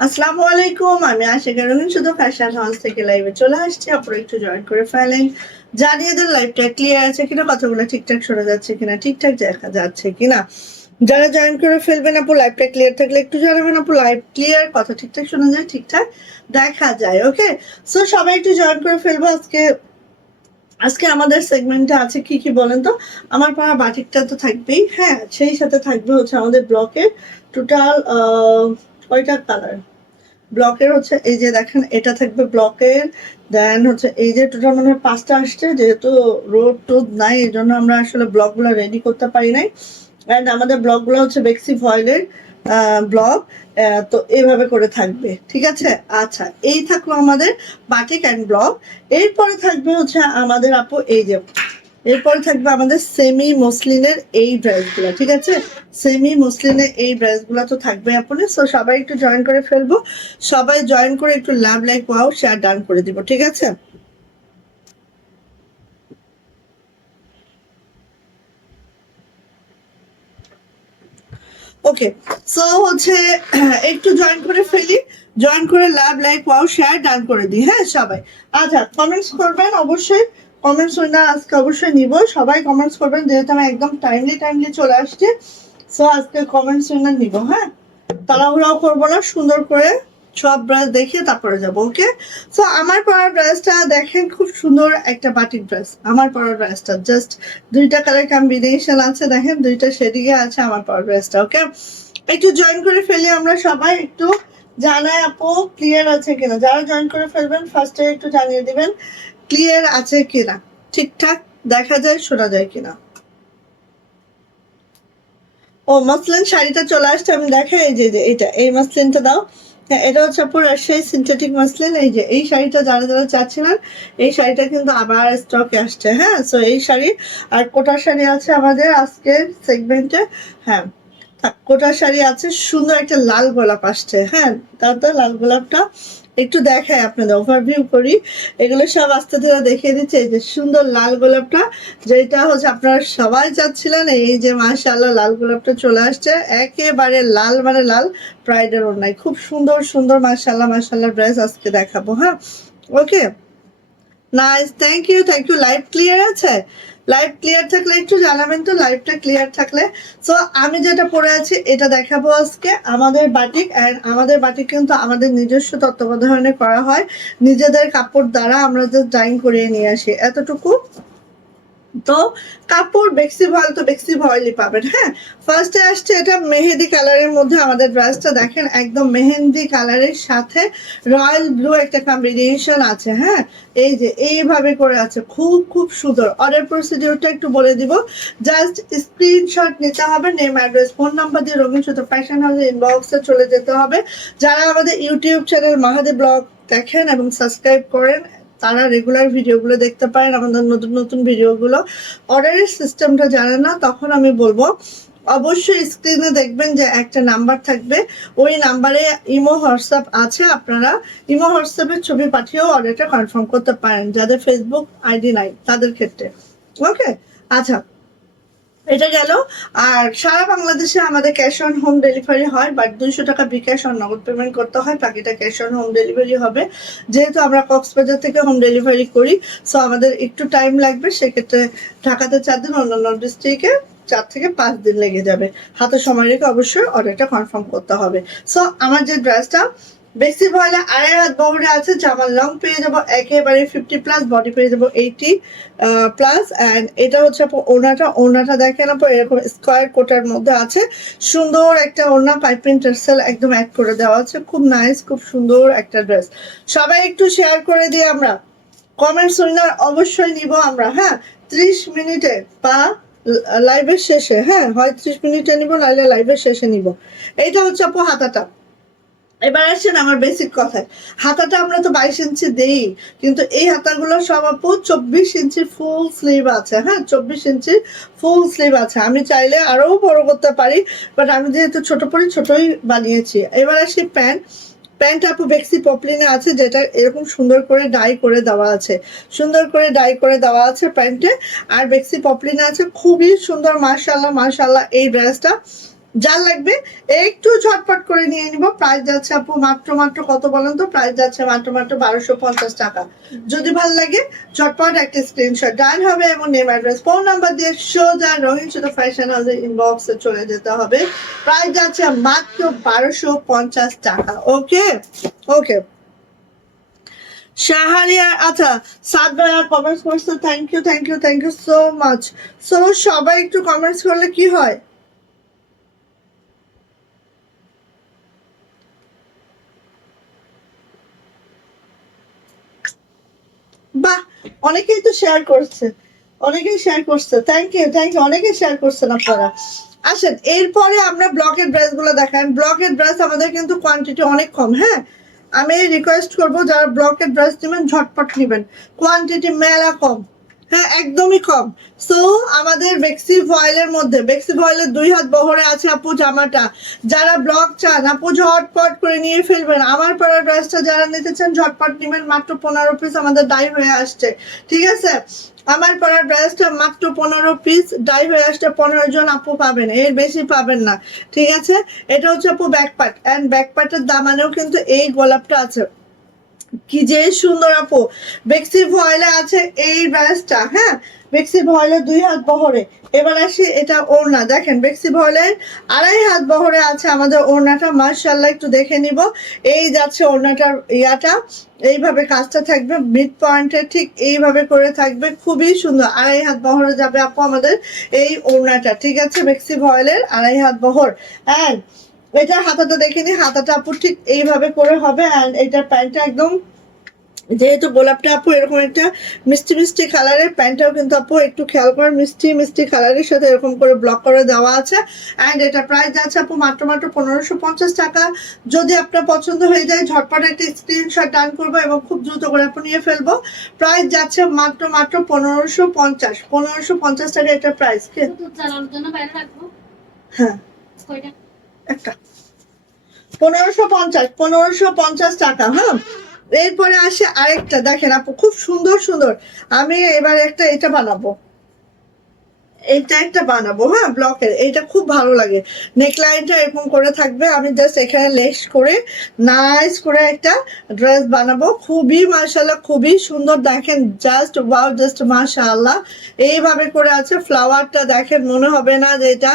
আসসালামু আলাইকুম, আমি আশিকা রহিম শুধু ফ্যাশন হাউস থেকে লাইভে চলে আসছি। আপনারা একটু জয়েন করে ফেলেন, জানিয়ে দেন লাইভটা ক্লিয়ার আছে কিনা, কথাগুলো ঠিকঠাক শোনা যাচ্ছে কিনা, ঠিকঠাক দেখা যাচ্ছে কিনা। যারা জয়েন করে ফেলবেন আপু, লাইভটা ক্লিয়ার থাকলে একটু জানাবেন আপু। লাইভ ক্লিয়ার, কথা ঠিকঠাক শোনা যায়, ঠিকঠাক দেখা যায়। ওকে, সো সবাই একটু জয়েন করে ফেলবো। আজকে আজকে আমাদের সেগমেন্টে আছে কি কি বলেন তো? আমার পড়া বাটিকটা তো থাকবেই, হ্যাঁ, সেই সাথে থাকবে হচ্ছে আমাদের ব্লকের টোটাল কয়টা কালার। ব্লকের হচ্ছে এই যে দেখেন, এটা থাকবে ব্লকের। দেন হচ্ছে এই যে টোটাল মনে হয় 5টা আসছে, যেহেতু রোড টোড নাই এই জন্য আমরা আসলে ব্লকগুলো রেডি করতে পারি নাই। অ্যান্ড আমাদের ব্লকগুলো হচ্ছে বেক্সি ভয়েলের ব্লক। তো এইভাবে করে থাকবে, ঠিক আছে। আচ্ছা, এই থাকলো আমাদের বাটিক অ্যান্ড ব্লক। এরপরে থাকবে হচ্ছে আমাদের আপু এই যে, এরপরে থাকবে আমাদের সেমি মসলিনের এই ড্রেসগুলো, ঠিক আছে। সেমি মসলিনের এই ড্রেসগুলো তো থাকবে আপনি। সো সবাই একটু জয়েন করে ফেলবো। সবাই জয়েন করে একটু লাভ লাইক ওয়াও শেয়ার ডান করে দিব, ঠিক আছে। ওকে, সো হচ্ছে একটু জয়েন করে ফেলি, জয়েন করে লাভ লাইক ওয়াও শেয়ার ডান করে দিই, হ্যাঁ সবাই। আচ্ছা, কমেন্টস করবেন অবশ্যই। কমেন্টস উইনার আজকে অবশ্যই নিব, সবাই কমেন্টস করবেন, যেহেতু আমি একদম টাইমলি চলে আসছি। সো আজকে কমেন্টস উইনার নিব, হ্যাঁ। তাড়াহুড়াও করবো না, সুন্দর করে সব ড্রেস দেখিয়ে তারপরে যাবো। ওকে, সো আমার পরা ড্রেসটা দেখেন, খুব সুন্দর একটা বাটিক ড্রেস। আমার পরা ড্রেসটা জাস্ট দুইটা কালার কম্বিনেশন আছে, দেখেন দুইটা শেডিংয়ে আছে আমার পরা ড্রেসটা। ওকে, একটু জয়েন করে ফেলি আমরা সবাই, একটু জানাই আপু ক্লিয়ার আছে কিনা। যারা জয়েন করে ফেলবেন ফার্স্টে একটু জানিয়ে দিবেন ক্লিয়ার আছে কিনা, ঠিকঠাক দেখা যায় শোনা যায় কিনা। ও মসলিন শাড়িটা চলে আসছে, আমি দেখাই। এই যে এটা, এই মসলিনটা দাও। হ্যাঁ, এটা হচ্ছে পুরো রাজশাহী সিনথেটিক মসলিন। এই যে এই শাড়িটা যারা যারা চাচ্ছিলেন, এই শাড়িটা কিন্তু আবার স্টকে আসছে, হ্যাঁ। সো এই শাড়ি আর কোটার শাড়ি আছে আমাদের আজকের সেগমেন্টে, হ্যাঁ। কোটার শাড়ি আছে, সুন্দর একটা লাল গোলাপ আসছে, হ্যাঁ। তারপর লাল গোলাপটা একটু দেখাই আপনাদের, ওভারভিউ করি। এগুলো সব আস্তে ধীরে দেখিয়ে দিচ্ছে। এই যে সুন্দর লাল গোলাপটা, যেটা হচ্ছে আপনারা সবাই চাচ্ছিলেন, এই যে মাশাআল্লাহ লাল গোলাপটা চলে আসছে, একেবারে লাল মানে লাল। প্রাইডের ওড়নায় খুব সুন্দর সুন্দর মাশাআল্লাহ ড্রেস আজকে দেখাবো, হ্যাঁ। Okay, nice, thank you. Live clear আছে? লাইভ ক্লিয়ার থাকলে একটু জানাবেন তো, লাইভটা ক্লিয়ার থাকলে। সো আমি যেটা পরে আছি এটা দেখাবো আজকে আমাদের বাটিক। অ্যান্ড আমাদের বাটিক কিন্তু আমাদের নিজস্ব তত্ত্বাবধানে করা হয়, নিজেদের কাপড় দ্বারা আমরা জাস্ট ডাইং করিয়ে নিয়ে আসি, এতটুকু। তো কাপড় বেক্সি ভয়েল তো বেক্সি ভয়েলই পাবেন, হ্যাঁ। ফার্স্টে আসছে এটা মেহেদি কালারের মধ্যে, আমাদের ড্রেসটা দেখেন একদম মেহেন্দি কালারের সাথে রয়্যাল ব্লু একটা কম্বিনেশন আছে, হ্যাঁ। এই যে এইভাবে করে আছে, খুব খুব সুন্দর। অর্ডার প্রসিডিওরটা একটু বলে দিব, জাস্ট স্ক্রিনশট নিতে হবে, নেম অ্যাড্রেস ফোন নাম্বার দিয়ে রঙিন সুতো ফ্যাশন হাউসের ইনবক্সে চলে যেতে হবে। যারা আমাদের ইউটিউব চ্যানেল মাহাদি ব্লগ দেখেন এবং সাবস্ক্রাইব করেন, তারা রেগুলার ভিডিওগুলো দেখতে পারেন, আমাদের নতুন নতুন ভিডিওগুলো। অর্ডারের সিস্টেমটা জানেন না, তখন আমি বলবো অবশ্যই স্ক্রিনে দেখবেন যে একটা নাম্বার থাকবে, ওই নাম্বারে ইমো হোয়াটসঅ্যাপ আছে, আপনারা ইমো হোয়াটসঅ্যাপের ছবি পাঠিয়েও অর্ডারটা কনফার্ম করতে পারেন, যাদের ফেসবুক আইডি নাই তাদের ক্ষেত্রে। ওকে, আচ্ছা, এটা গেল। আর সারা বাংলাদেশে আমাদের ক্যাশ অন হোম ডেলিভারি হয়, বাট 200 টাকা বিকাশ অন নগদ পেমেন্ট করতে হয়, বাকিটা ক্যাশ অন হোম ডেলিভারি হবে। যেহেতু আমরা কক্সবাজার থেকে হোম ডেলিভারি করি, সো আমাদের একটু টাইম লাগবে। সেক্ষেত্রে ঢাকাতে 4 দিন, অন্যান্য ডিস্ট্রিক্টে 4 থেকে 5 দিন লেগে যাবে। হাতে সময় রেখে অবশ্যই অর্ডারটা কনফার্ম করতে হবে। সো আমার যে ড্রেসটা বেশি ভয়লা 2.5 হাত বহরে আছে, জামার লং পেয়ে যাবো একেবারে 50+, বডি পেয়ে যাবো 80+। অ্যান্ড এটা হচ্ছে ওড়নাটা দেখেন আপু, এরকম স্কোয়ার কোটার মধ্যে আছে, সুন্দর একটা ওড়না, পাইপিং টার্সেল একদম অ্যাড করে দেওয়া আছে, খুব নাইস, খুব সুন্দর একটা ড্রেস। সবাই একটু শেয়ার করে দিই আমরা, কমেন্টস উইনার অবশ্যই নিব আমরা, হ্যাঁ। 30 মিনিটে বা লাইভের শেষে, হ্যাঁ, হয় 30 মিনিটে নিব, নাহলে লাইভের শেষে নিব। এইটা হচ্ছে আপু হাতাটা। এবার আসছেন আমার বেসিক কথায়, হাতাটা আমরা তো 22 ইঞ্চি দেই, কিন্তু এই হাতাগুলো সব আপু 24 ইঞ্চি ফুল স্লিভ আছে, হ্যাঁ। 24 ইঞ্চি ফুল স্লিভ আছে, আমি চাইলে আরো বড় করতে পারি, বাট আমি যেহেতু ছোট পরি ছোটই বানিয়েছি। এবার আসি প্যান্ট। প্যান্ট আপু বেক্সি পপলিনে আছে, যেটা এরকম সুন্দর করে ডাই করে দেওয়া আছে, সুন্দর করে ডাই করে দেওয়া আছে প্যান্টে। আর বেক্সি পপলিনে আছে, খুবই সুন্দর, মাশাআল্লাহ এই ড্রেসটা যার লাগবে একটু ঝটপট করে নিয়ে নিব। প্রাইস যাচ্ছে আপু মাত্র মাত্র কত বলেন তো? প্রাইস যাচ্ছে মাত্র মাত্র 1250 টাকা। যদি ভালো লাগে ঝটপট একটা স্ক্রিনশট ডান হবে এবং নেম অ্যাড্রেস ফোন নাম্বার দিয়ে সোজা রহিম শুধু ফ্যাশন হাউসের ইনবক্সে চলে যেতে হবে। প্রাইস যাচ্ছে মাত্র 1250 টাকা। ওকে ওকে শাহারিয়া, আচ্ছা সাদ ভাইয়া কমেন্টস করছে, thank you thank you thank you so much. So সবাই একটু কমেন্টস করলে কি হয়? বাহ, অনেকেই তো শেয়ার করছে, অনেকেই শেয়ার করছে, থ্যাংক ইউ থ্যাংক ইউ, অনেকেই শেয়ার করছেন আপনারা। আসেন এরপরে আমরা ব্লকের ড্রেস গুলো দেখান। ব্লকের ড্রেস আমাদের কিন্তু কোয়ান্টিটি অনেক কম। হ্যাঁ, আমি রিকোয়েস্ট করব যারা ব্লকের ড্রেস নেবেন ঝটপট নেবেন, কোয়ান্টিটি মেলা কম। হ্যাঁ একদমই কম। সো আমাদের বেক্সি ভয়েলের মধ্যে, বেক্সি ভয়েলের 2 হাত বহরে আছে আপু জামাটা। যারা ব্লক চান আপু ঝটপট করে নিয়ে ফেলবেন। আমার পরা ড্রেসটা যারা নিতে চান ঝটপট নেবেন, মাত্র 15 পিস আমাদের ডাই হয়ে আসছে। ঠিক আছে, আমার পরা ড্রেসটা মাত্র 15 পিস ডাই হয়ে আসছে। 15 জন আপু পাবেন, এর বেশি পাবেন না। ঠিক আছে, এটা হচ্ছে আপু ব্যাক পার্ট, এন্ড ব্যাক পার্টের দামানেও কিন্তু এই গোলাপটা আছে। কি যে সুন্দর আপু, বেক্সি ভয়েলে আছে এই ড্রেসটা। হ্যাঁ, বেক্সি ভয়েলের 2 হাত বহরে। এবার আসি এটা ওড়না, দেখেন বেক্সি ভয়েলের 2.5 হাত বহরে আছে আমাদের ওড়নাটা। মাশাআল্লাহ একটু দেখে নিব। এই যাচ্ছে ওড়নাটার ইয়াটা, এইভাবে কাজটা থাকবে মিড পয়েন্টে, ঠিক এইভাবে করে থাকবে, খুবই সুন্দর। 2.5 হাত বহরে যাবে আপু আমাদের এই ওড়নাটা। ঠিক আছে, বেক্সি ভয়েলের 2.5 হাত বহর। অ্যান্ড এটার হাতাটা দেখে নি, হাতাটা আপু ঠিক এইভাবে করে হবে। অ্যান্ড এটার প্যান্টটা একদম, যেহেতু গোলাপটা আপু এরকম একটা মিষ্টি মিষ্টি কালারের, প্যান্টটাও কিন্তু আপু একটু খেয়াল করে মিষ্টি মিষ্টি কালারের সাথে এরকম করে ব্লক করে দেওয়া আছে। অ্যান্ড এটা প্রাইস যাচ্ছে আপু মাত্র মাত্র 1550 টাকা। যদি আপনার পছন্দ হয়ে যায় ঝটপট একটা স্ক্রিনশট ডান করবো এবং খুব দ্রুত করে আপু নিয়ে ফেলবো। প্রাইস যাচ্ছে মাত্র মাত্র 1550 টাকা এটা প্রাইস। হ্যাঁ একটা 1550 টাকা। হ্যাঁ, এরপরে আসে আরেকটা, দেখেন আপু খুব সুন্দর সুন্দর। আমি এবার একটা এটা বানাবো, এইটা একটা বানাবো। হ্যাঁ, ব্লকের এইটা খুব ভালো লাগে। নেকলাইনটা এরকম করে থাকবে, আমি জাস্ট এখানে লেস করে নাইস করে একটা ড্রেস বানাবো। খুবই মাশাআল্লাহ খুবই সুন্দর, দেখেন জাস্ট ওয়াও, জাস্ট মাশাআল্লাহ। এইভাবে করে আছে, ফ্লাওয়ারটা দেখেন, মনে হবে না যে এটা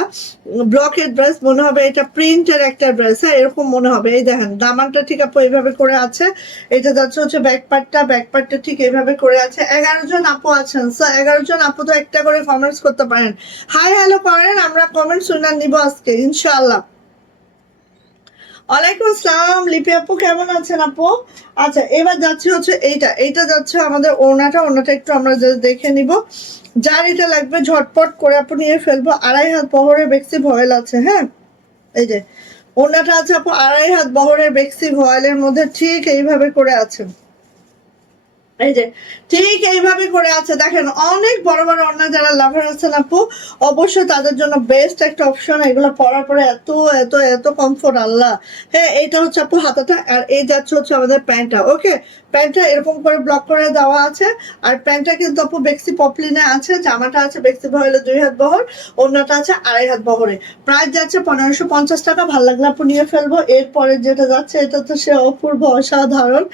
ব্লকের ড্রেস, মনে হবে এটা প্রিন্টের একটা ড্রেস। হ্যাঁ, এরকম মনে হবে। এই দেখেন দামানটা ঠিক আপু এইভাবে করে আছে। এটা যাচ্ছে হচ্ছে ব্যাক পার্টটা, ব্যাক পার্টটা ঠিক এইভাবে করে আছে। 11 জন আপু আছেন, সো 11 জন আপু তো একটা করে কমেন্টস করতে পারেন, হাই হ্যালো করেন, আমরা কমেন্ট শুনে নিব আজকে ইনশাআল্লাহ। ওয়ালাইকুম আসসালাম লিপি আপু, কেমন আছেন আপু? আচ্ছা এবার যাচ্ছে হচ্ছে এইটা, এইটা যাচ্ছে আমাদের ওড়নাটা। ওড়নাটা একটু আমরা দেখে নিব। যার এটা লাগবে ঝটপট করে আপু নিয়ে ফেলবো। 2.5 হাত বহরের বেক্সি ভয়েল আছে। হ্যাঁ, এই যে ওড়নাটা আছে আপু 2.5 হাত বহরের বেক্সি ভয়েলের মধ্যে, ঠিক এইভাবে করে আছে। এই যে ঠিক এইভাবে করে আছে, দেখেন অনেক বড় বড় ওড়না যারা লাভার আছেন আপু, অবশ্যই তাদের জন্য বেস্ট একটা অপশন। এগুলো পরার পরে এত এত এত কমফোর্ট আল্লাহ। হ্যাঁ, এইটা হচ্ছে আপু হাতাটা, আর এই যাচ্ছে হচ্ছে আমাদের প্যান্টটা। ওকে, প্যান্টটা এরকম করে ব্লক করে দেওয়া আছে। আর প্যান্টটা কিন্তু আপু বেক্সি পপলিনে আছে, জামাটা আছে বেক্সি ভয়েলে 2 হাত বহর, ওড়নাটা আছে 2.5 হাত বহরে। প্রাইস যাচ্ছে 1550 টাকা। ভালো লাগলে আপু নিয়ে ফেলবো। এরপরে যেটা যাচ্ছে এটা তো সে অপূর্ব অসাধারণ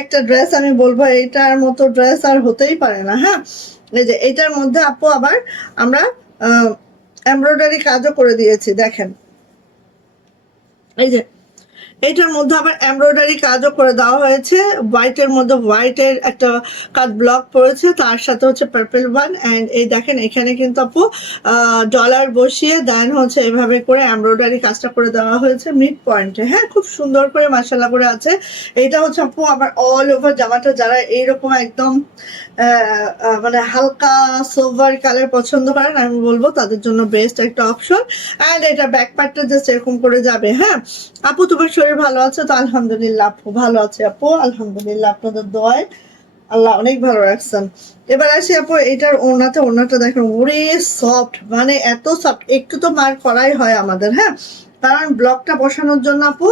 একটা ড্রেস, আমি বলবো এইটার মতো ড্রেস আর হতেই পারে না। হ্যাঁ, এই যে এটার মধ্যে আপু আবার আমরা এমব্রয়ডারি কাজও করে দিয়েছি, দেখেন এই যে এটার মধ্যে আবার এমব্রয়ডারি কাজও করে দেওয়া হয়েছে। হোয়াইটের মধ্যে হোয়াইটের একটা কাজ ব্লক পড়েছে, তার সাথে হচ্ছে পার্পল ওয়ান। অ্যান্ড এই দেখেন এখানে কিন্তু আপু ডলার বসিয়ে দেন হচ্ছে এইভাবে করে এমব্রয়ডারি কাজটা করে দেওয়া হয়েছে মিড পয়েন্টে। হ্যাঁ, খুব সুন্দর করে মাশাআল্লাহ করে আছে। এটা হচ্ছে আপু আবার অল ওভার জামাটা, যারা এইরকম একদম মানে হালকা সোভার কালার পছন্দ করেন, আমি বলবো তাদের জন্য বেস্ট একটা অপশন। অ্যান্ড এটা ব্যাক পার্টটা জাস্ট এরকম করে যাবে। হ্যাঁ আপু, তোমার শরীর ভালো আছে তো? আলহামদুলিল্লাহ আপু ভালো আছে আপু, আলহামদুলিল্লাহ আপনাদের দোয়ায় আল্লাহ অনেক ভালো রাখছেন। এবার আসি আপু এটার ওড়নাটা, ওড়নাটা দেখেন ওরে সফট, মানে এত সফট, একটু তো মার করাই হয় আমাদের। হ্যাঁ, কারণ ব্লকটা বসানোর জন্য আপু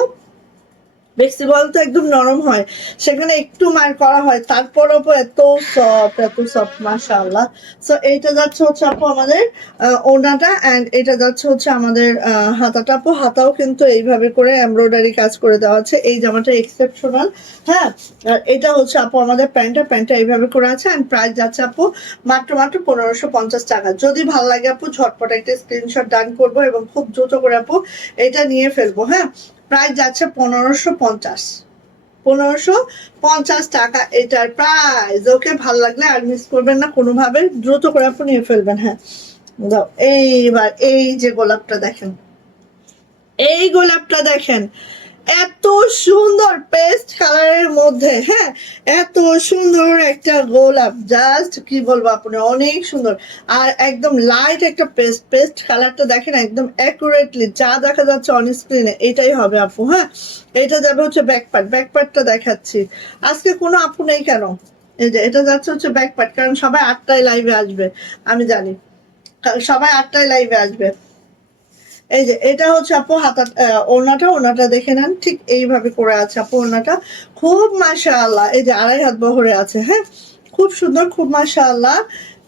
বেক্সি বল তো একদম নরম হয়, সেখানে একটু মার করা হয়, তারপরও এত সফট, এত সফট, মাশাআল্লাহ। সো এইটা যাচ্ছে হচ্ছে আপু আমাদের ওড়নাটা, অ্যান্ড এটা যাচ্ছে হচ্ছে আমাদের হাতাটা। আপু হাতাও কিন্তু এইভাবে করে এমব্রয়ডারি কাজ করে দেওয়া আছে, এই জামাটা এক্সেপশনাল। হ্যাঁ, আর এটা হচ্ছে আপু আমাদের প্যান্টটা এইভাবে করে আছে, অ্যান্ড প্রাইস যাচ্ছে আপু মাত্র 1550 টাকা। যদি ভালো লাগে আপু ঝটপট একটা স্ক্রিনশট ডান করবো এবং খুব দ্রুত করে আপু এটা নিয়ে ফেলবো। হ্যাঁ, প্রাইস যাচ্ছে 1550, 1550 টাকা এটার প্রাইস। ওকে, ভালো লাগলে আর মিস করবেন না কোনোভাবে, দ্রুত করে আপনি নিয়ে ফেলবেন। হ্যাঁ, দাও। এইবার এই যে গোলাপটা দেখেন, এই গোলাপটা দেখেন, এত সুন্দর পেস্ট কালারের মধ্যে। হ্যাঁ, এত সুন্দর একটা গোলাপ, জাস্ট কি বলবো আপনি, অনেক সুন্দর। আর একদম লাইট একটা পেস্ট কালারটা দেখেন, একদম অ্যাকুরেটলি যা দেখা যাচ্ছে অন স্ক্রিনে এটাই হবে আপু। হ্যাঁ, এটা যাবে হচ্ছে ব্যাকপার্টটা দেখাচ্ছি। আজকে কোনো আপু নেই কেন? এই যে এটা যাচ্ছে হচ্ছে ব্যাকপার্ট, কারণ সবাই 8টায় লাইভে আসবে, আমি জানি সবাই 8টায় লাইভে আসবে। এই যে এটা হচ্ছে আপু হাতা, ওড়নাটা দেখে নেন, ঠিক এইভাবে করে আছে আপু ওড়নাটা, খুব মাশাআল্লাহ। এই যে 2.5 হাত বহরে আছে। হ্যাঁ, খুব সুন্দর, খুব মাশাআল্লাহ।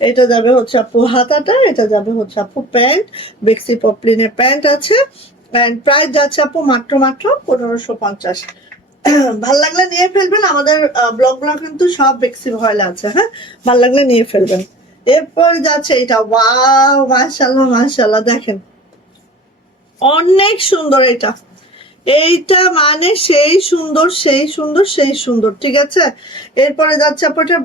এটা যাবে হচ্ছে আপু হাতাটা, এটা যাবে হচ্ছে আপু প্যান্ট, বেক্সি পপলিনের প্যান্ট আছে, অ্যান্ড প্রাইস যাচ্ছে আপু মাত্র 1550। ভাল লাগলে নিয়ে ফেলবেন, আমাদের ব্লগগুলো কিন্তু সব বেক্সি ভয়েল আছে। হ্যাঁ, ভাল লাগলে নিয়ে ফেলবেন। এরপর যাচ্ছে এটা, ওয়াও, মাশাআল্লাহ মাশাআল্লাহ, দেখেন অনেক সুন্দর এটা, এইটা মানে সেই সুন্দর, সেই সুন্দর, সেই সুন্দর। ঠিক আছে, এরপরে যাচ্ছে আপনার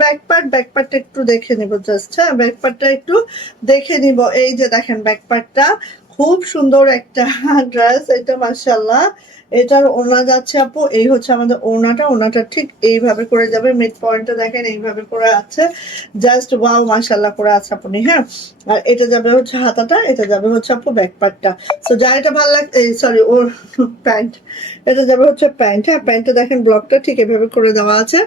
ব্যাকপার্টটা একটু দেখে নিব জাস্ট। হ্যাঁ, ব্যাকপার্টটা একটু দেখে নিব। এই যে দেখেন ব্যাকপার্টটা, খুব সুন্দর একটা ড্রেস এটা, মাশাআল্লাহ। এটার ওড়না যাচ্ছে আপু, এই হচ্ছে আমাদের ওড়নাটা ঠিক এইভাবে করে যাবে, মিড পয়েন্টটা দেখেন এইভাবে করে আছে, জাস্ট ওয়াও মাশাআল্লাহ করে আছে আপনি। হ্যাঁ, আর এটা যাবে হচ্ছে হাতাটা, এটা যাবে হচ্ছে আপু ব্যাকপার্টটা। সো যা এটা ভালো লাগে, সরি ওর প্যান্ট, এটা যাবে হচ্ছে প্যান্ট। হ্যাঁ, প্যান্টটা দেখেন ব্লকটা ঠিক এভাবে করে দেওয়া আছে,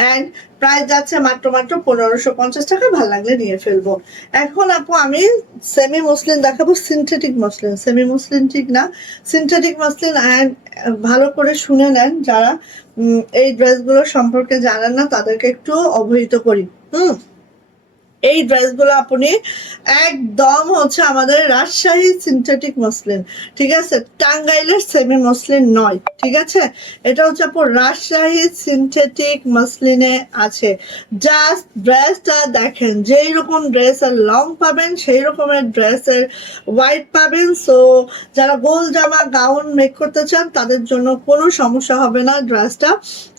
অ্যান্ড প্রাইস যাচ্ছে মাত্র 1550 টাকা। ভালো লাগলে নিয়ে ফেলবো। এখন আপু আমি সেমি মসলিন দেখাবো, সিনথেটিক মসলিন, সেমি মসলিন ঠিক না, সিনথেটিক মসলিন। অ্যান্ড ভালো করে শুনে নেন, যারা এই ড্রেসগুলো সম্পর্কে জানেন না তাদেরকে একটু অবহিত করি। এই ড্রেসগুলো আপনি একদম হচ্ছে আমাদের রাজশাহী সিনথেটিক মসলিন, ঠিক আছে, টাঙ্গাইলের সেমি মসলিন নয়। ঠিক আছে, এটা হচ্ছে আপু রাজশাহী সিনথেটিক মসলিনে আছে। জাস্ট ড্রেসটা দেখেন, যেই রকম ড্রেসের লং পাবেন সেই রকমের ড্রেসের হোয়াইট পাবেন। সো যারা গোল জামা গাউন মেক করতে চান তাদের জন্য কোনো সমস্যা হবে না ড্রেসটা।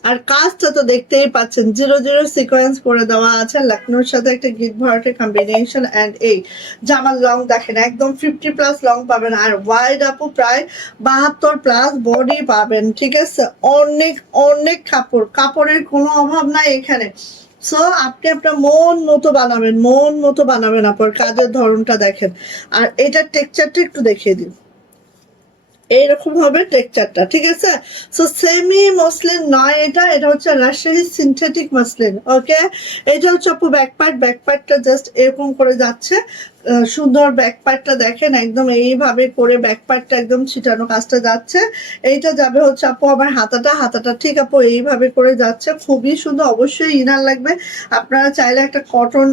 আর কাজটা তো দেখতেই পাচ্ছেন, 0 0 সিকোয়েন্স করে দেওয়া আছে, লখনৌর সাথে একটা গিট ভরাটের কম্বিনেশন। অ্যান্ড এই জামার লং দেখেন, একদম 50+ লং পাবেন, আর ওয়াইড আপু প্রায় 72+ বডি পাবেন। ঠিক আছে, অনেক অনেক কাপড়ের কোনো অভাব নাই এখানে। সো আপনি আপনার মন মতো বানাবেন আপনার কাজের ধরনটা দেখেন। আর এটার টেক্সচারটা একটু দেখিয়ে দিন, এইরকম হবে টেক্সচারটা। ঠিক আছে, সো সেমি মসলিন নয় এটা, এটা হচ্ছে রাজশাহী সিনথেটিক মসলিন। ওকে, এটা হচ্ছে আপু ব্যাকপার্টটা জাস্ট এরকম করে যাচ্ছে, সুন্দর ব্যাকপার্টটা দেখেন, একদম এইভাবে করে ব্যাকপার্টটা একদম ছিটানো কাজটা যাচ্ছে। এইটা যাবে হচ্ছে আপু আমার হাতাটা ঠিক আপু এইভাবে করে যাচ্ছে, খুবই সুন্দর। অবশ্যই ইনার লাগবে, আপনারা চাইলে একটা কটন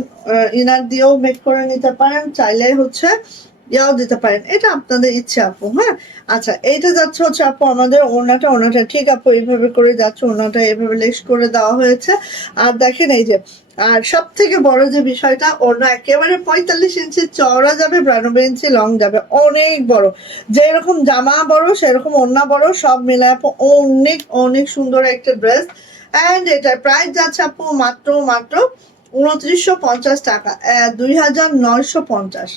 ইনার দিয়েও মেক করে নিতে পারেন, চাইলে হচ্ছে ইয়াও দিতে পারেন, এটা আপনাদের ইচ্ছা আপু। হ্যাঁ, আচ্ছা, এইটা যাচ্ছে হচ্ছে আপু আমাদের ওড়নাটা ঠিক আপু এইভাবে করে যাচ্ছে, ওড়নাটা এইভাবে লেস করে দেওয়া হয়েছে। আর দেখেন এই যে, আর সব থেকে বড় যে বিষয়টা, ওড়না একেবারে 45 ইঞ্চি চওড়া যাবে, 92 ইঞ্চি লং যাবে, অনেক বড়। যেরকম জামা বড় সেরকম ওড়না বড়, সব মিলায় আপু অনেক অনেক সুন্দর একটা ড্রেস। অ্যান্ড এটার প্রাইস যাচ্ছে আপু মাত্র 2950 টাকা, 2950,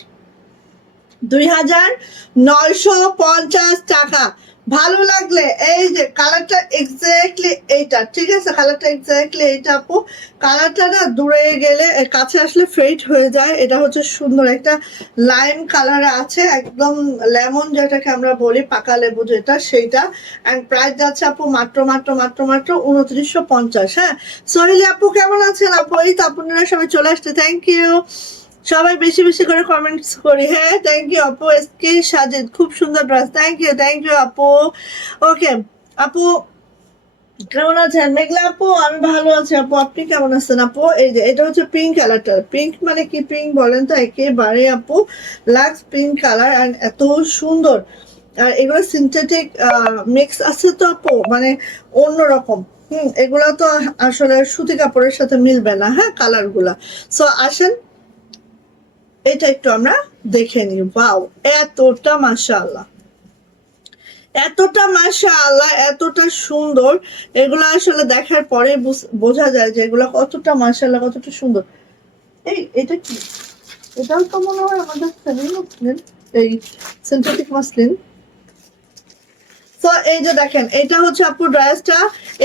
2950 টাকা। ভালো লাগলে এই যে কালারটা এক্স্যাক্টলি এইটা, ঠিক আছে, কালারটা এক্স্যাক্টলি এইটা আপু। কালারটা না দূরে গেলে কাছে আসলে ফেড হয়ে যায়। এটা হচ্ছে সুন্দর একটা লাইম কালারে আছে, একদম লেমন যেটাকে আমরা বলি, পাকা লেবু যেটা, সেইটা। অ্যান্ড প্রাইস যাচ্ছে আপু মাত্র 2950। হ্যাঁ, সোহেলি আপু কেমন আছেন আপু? এই তো আপনারা সবাই চলে আসছে, থ্যাংক ইউ। সবাই বেশি বেশি করে কমেন্টস করি। হ্যাঁ, থ্যাংক ইউ আপু, এসকে সাজিদ, খুব সুন্দর ড্রেস, থ্যাংক ইউ আপু। ওকে আপু, কেমন আছেন মেঘলা আপু? আমি ভালো আছি আপু, আপনি কেমন আছেন আপু? এই যে এটা হচ্ছে পিঙ্ক কালারটা। পিঙ্ক মানে কি পিঙ্ক বলেন তো? একেবারে আপু লাক্স পিঙ্ক কালার, আর এত সুন্দর। আর এগুলো সিনথেটিক মিক্স আছে তো আপু, মানে অন্যরকম। এগুলো তো আসলে সুতি কাপড়ের সাথে মিলবে না, হ্যাঁ, কালার গুলা। সো আসেন এটা একটু আমরা দেখে নিই। ওয়াও, এতটা মাশাআল্লাহ, এতটা মাশাআল্লাহ, এতটা সুন্দর। এগুলো আসলে দেখার পরে বোঝা যায় যে এগুলো কতটা মাশাআল্লাহ, কতটা সুন্দর। এটা কি? এটাও তো মনে হয় আমাদের সেমি মসলিন, এই সিনথেটিক মসলিন। তো এই যে দেখেন, এটা হচ্ছে আপু ড্রেসটা।